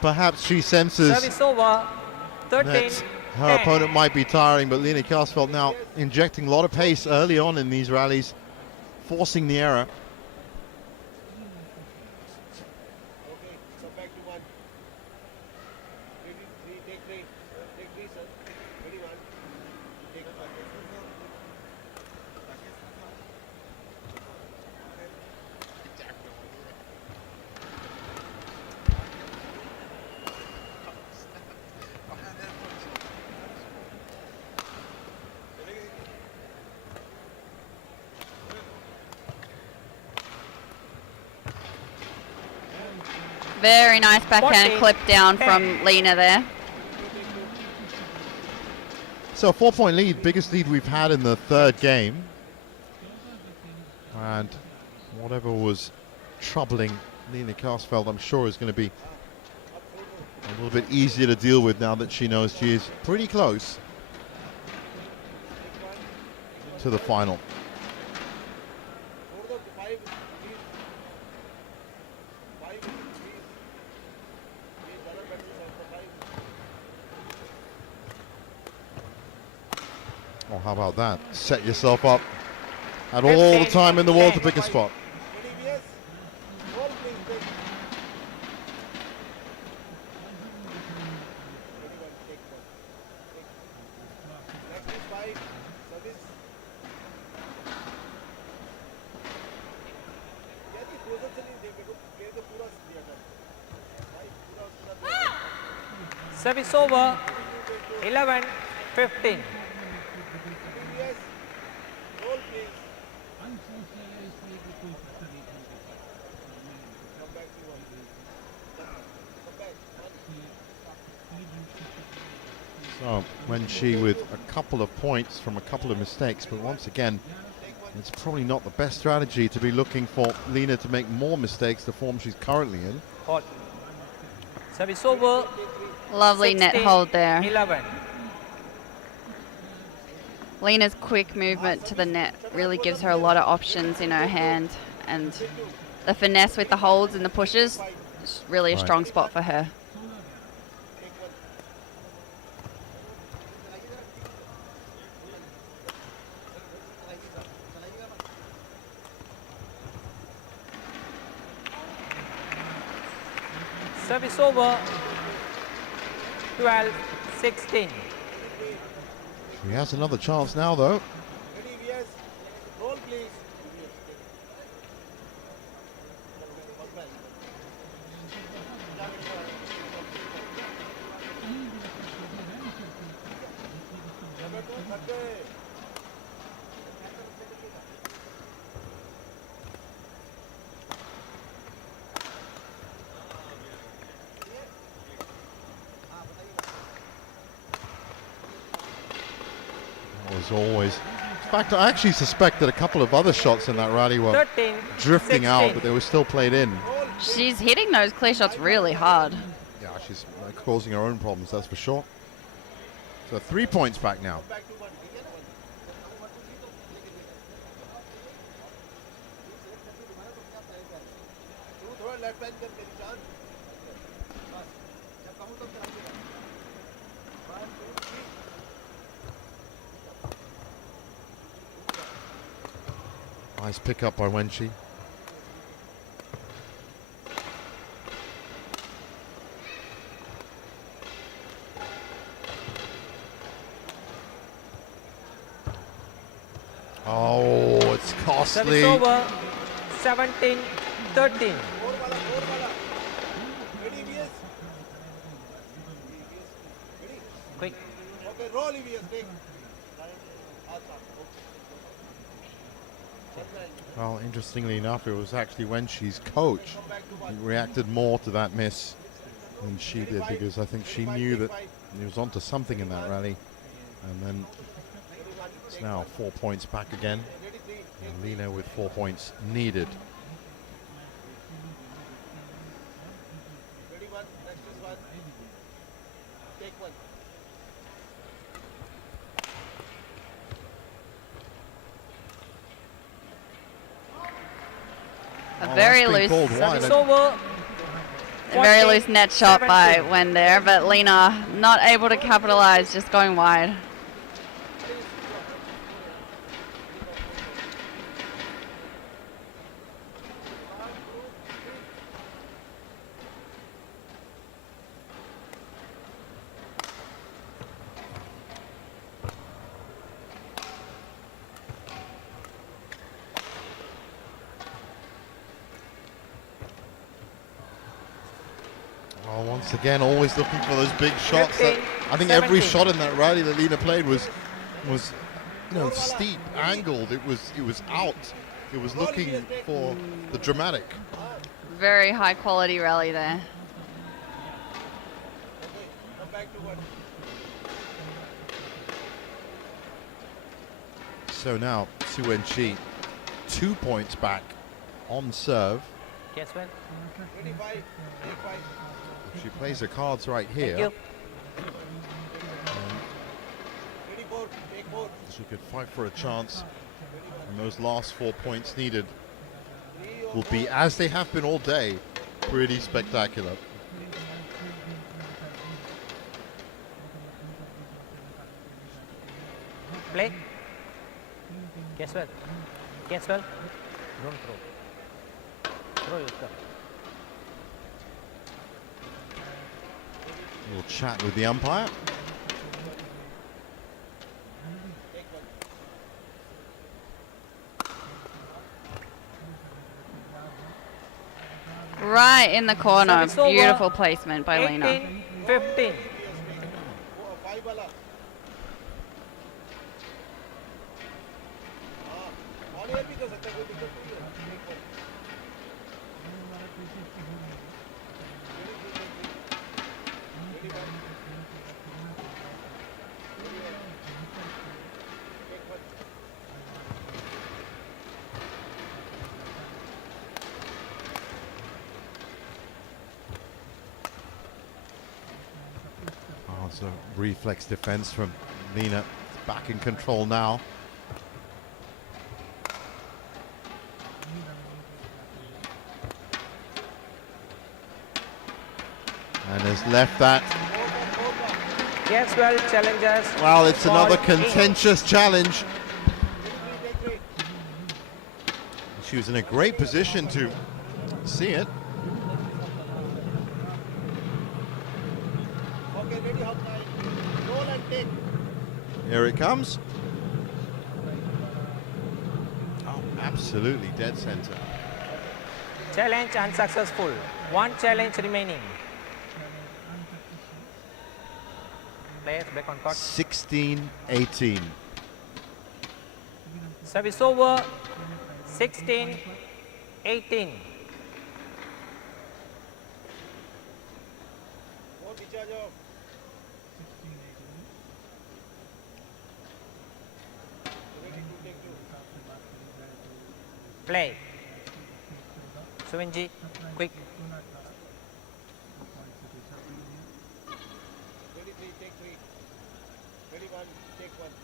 Perhaps she senses Service over. 13. that her opponent might be tiring, but Lena Kjaersfeldt now injecting a lot of pace early on in these rallies, forcing the error. Okay, come back to 1. Ready 3. Take 3. Take 3, sir. Ready 1. Take 1. Very nice backhand 14, clip down 10. from Lena there. So a 4-point lead, biggest lead we've had in the third game. And whatever was troubling Lena Kjaersfeldt, I'm sure is going to be a little bit easier to deal with now that she knows she is pretty close to the final. Over the 5, please. 5, please. Please, other batches of the 5. Oh, how about that? Set yourself up. Had all the time in the world to pick a spot. Ready, yes. Ball, please, take. Ready 1. Take 1. Take 1. Next is 5. Service. Service over. 11-15. Yes. Roll, please. Come back to one. Come back. So when she with a couple of points from a couple of mistakes, but once again, it's probably not the best strategy to be looking for Lena to make more mistakes, the form she's currently in. Hold. Service over. Lovely net hold there. 11. Lena's quick movement to the net really gives her a lot of options in her hand, and the finesse with the holds and the pushes is really a Right. strong spot for her. Service over. 12-16. She has another chance now, though. Ready, yes. Roll, please. As always. In fact, I actually suspect that a couple of other shots in that rally were 13. drifting 16. out, but they were still played in. She's hitting those clear shots really hard. Yeah, she's causing her own problems, that's for sure. So 3 points back now. Back to one. Throw left hand, then मेरी जान. बस. जब कहूँ तब चलाइएगा. 1, 2, 3. Nice pick up by Wenshi. Oh, it's costly. Service over. 17-13. Four वाला. Ready, VS. Ready. Quick. Okay, roll, VS. Take. Well, interestingly enough, it was actually Wenshi's coach who reacted more to that miss than she did, because I think she knew that he was onto something in that rally. And then it's now 4 points back again. And Lena with 4 points needed. Ready, one. Next is one. Take one. A Oh, very that's been loose, called wide. Service over. a very loose net shot by 17. Wen there, but Lena not able to capitalize, just going wide. Oh, once again, always looking for those big shots. 15, I think every 17. shot in that rally that Lena played was steep, angled. It was out. It was looking for the dramatic. Very high quality rally there. Okay, come back to one. So now Su Wen-chi, 2 points back on serve. Yes, well. Ready, 5. Take 5. If she plays her cards right Thank here, you. Ready, 4. Take 4. she could fight for a chance. And those last 4 points needed will be, as they have been all day, pretty spectacular. Play. Guess well. Guess well. Don't throw. Throw your cup. We'll chat with the umpire. Right in the corner. Service over. Beautiful placement by Lena. 18-15. Player भी कर सकता है, कोई दिक्कत नहीं है। Oh, it's a reflex defense from Lena. Back in control now. And has left that. Yes, well, challengers. Well, it's for another eight. contentious challenge. She was in a great position to see it. Okay, ready, hop nine. Roll and take. Here it comes. Oh, absolutely dead center. Challenge unsuccessful. One challenge remaining. Players back on court. 16-18. Service over. 16-18. और पीछे आ जाओ। Ready to take two. Play. Suvinji, quick. Ready three, take three. Ready one, take one.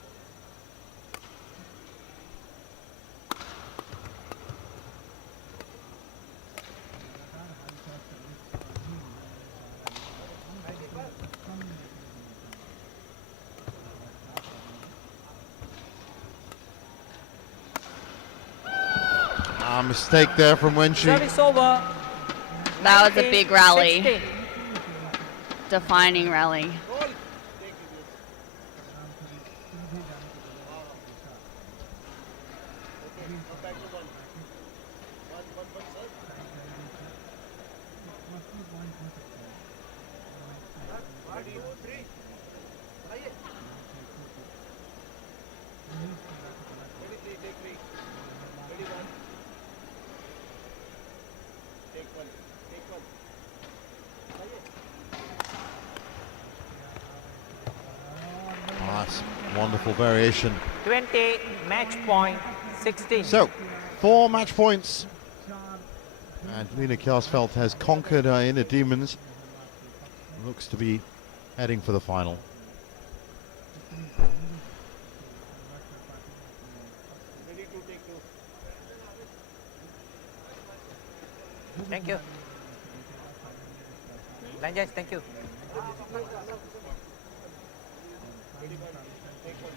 Mistake there from Wenshi. Service over. That was a big rally. 16. Defining rally. Roll. Take it. Okay, come back to one. One, sir. Ready, 2, 3. आइए. Ready, three, take three. Ready, one. Take one. Take one. आइए. Nice, wonderful variation. 20, match point, 16. So, 4 match points. And Lena Kjaersfeldt has conquered her inner demons. Looks to be heading for the final. Ready to take two. Thank you. Lanjas, thank you. Ready one. Take one.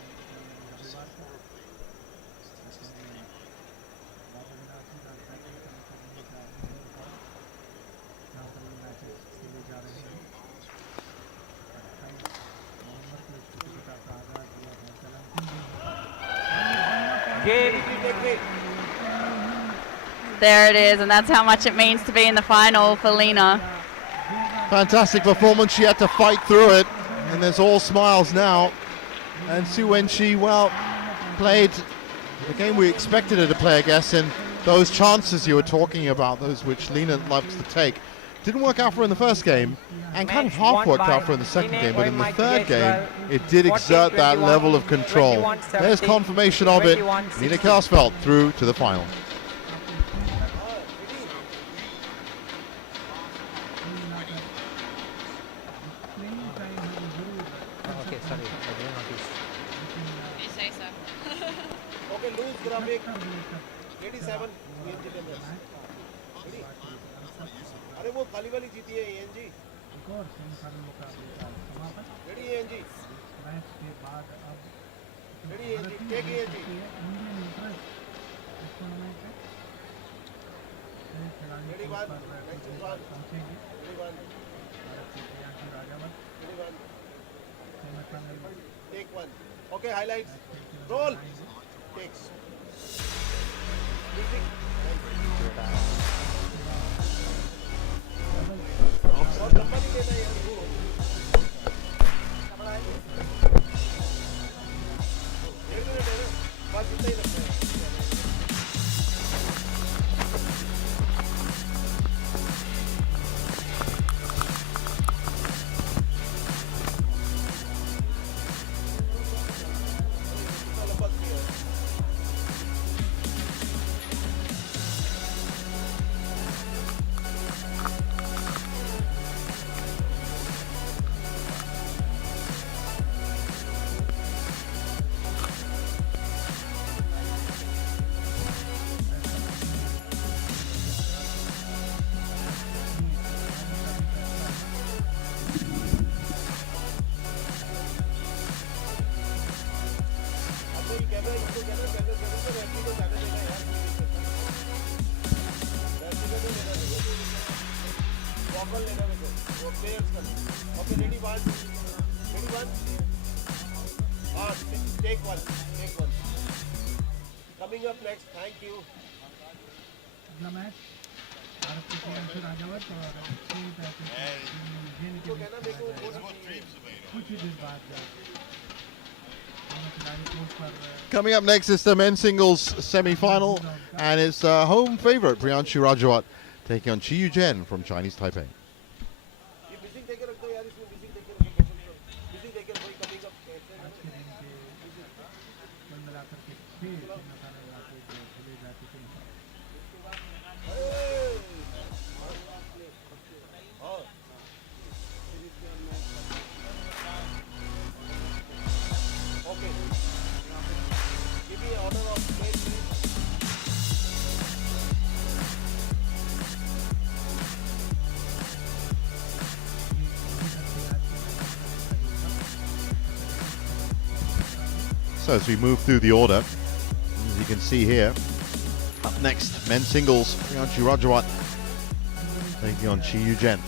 Game. Take three. There it is, and that's how much it means to be in the final for Lena. Fantastic performance. She had to fight through it, and there's all smiles now. And Su Wenshi, well, played the game we expected her to play, I guess, and those chances you were talking about, those which Lena loves to take, didn't work out for her in the first game, and kind of half worked out for her in the second game, but in the third game, it did exert that level of control. There's confirmation of it. Lena Kjaersfeldt through to the final. Okay, sorry, I didn't notice. You say so. Okay, loose graphic. Ready 7. Ready? अरे वो खाली वाली जीती है एएनजी. Ready एएनजी. Ready एएनजी. Take एएनजी. Ready 1. Next is 1. Ready 1. Ready 1. Take 1. Okay, highlights. Roll. Takes. और लंबा नहीं लेना है यार. एक मिनट है ना. बस इतना ही लगता है. one लेना मेरे को, वो players का. Okay, ready one. Ready one. Take one. Take one. Coming up next, thank you. अगला मैच भारत के प्रियांशु राजावत और सुनीता के तो कहना मेरे को कुछ ही देर बाद दोनों खिलाड़ी कोर्ट पर Coming up next is the men's singles semi-final, and it's home favourite Priyanshu Rajawat taking on Chiyu Jen from Chinese Taipei. ये missing देके रख दो यार, इसमें missing देके रखो, missing देके रखो, coming up कैसे आज के दिन के कुल मिलाकर के 6 सेमीफाइनल मैचेस खेले जा चुके हैं. Okay. Give me order of play, please. So as we move through the order, as you can see here, up next, men's singles, Priyanshu Rajawat taking on Chiyu Jen.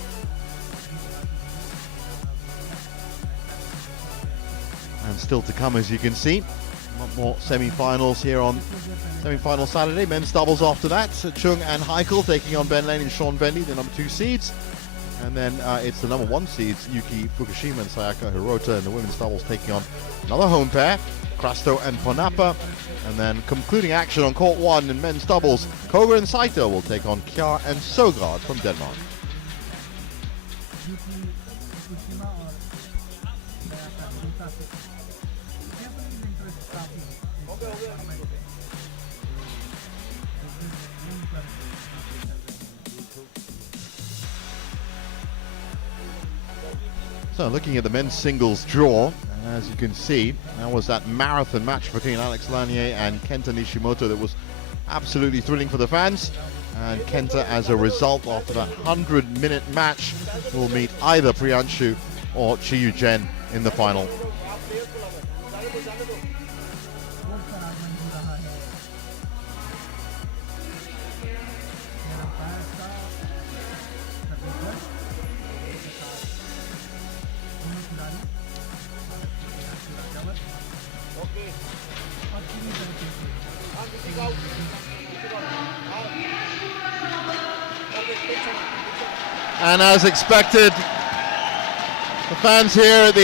And still to come, as you can see, a lot more semi-finals here on semi-final Saturday. Men's doubles after that, Chung and Heikel taking on Ben Lane and Sean Vendy, the number 2 seeds. And then it's the number 1 seeds, Yuki Fukushima and Sayaka Hirota, and the women's doubles taking on another home pair, Krasto and Ponappa. And then concluding action on court 1 in men's doubles, Koga and Saito will take on Kjær and Sogard from Denmark. Fukushima और दयाका हिरोता से Japanese interest काफी है. हो गया So looking at the men's singles draw, as you can see, that was that marathon match between Alex Lanier and Kenta Nishimoto that was absolutely thrilling for the fans. And Kenta, as a result, after that 100-minute match, will meet either Priyanshu or Chiyu Jen in the final. Court पर आगमन हो रहा है. मेरा umpire का service के साथ दोनों खिलाड़ी प्रियांशु राजावत Okay. और पूरी तरीके से Missing out. Okay, take some. And as expected, the fans here at the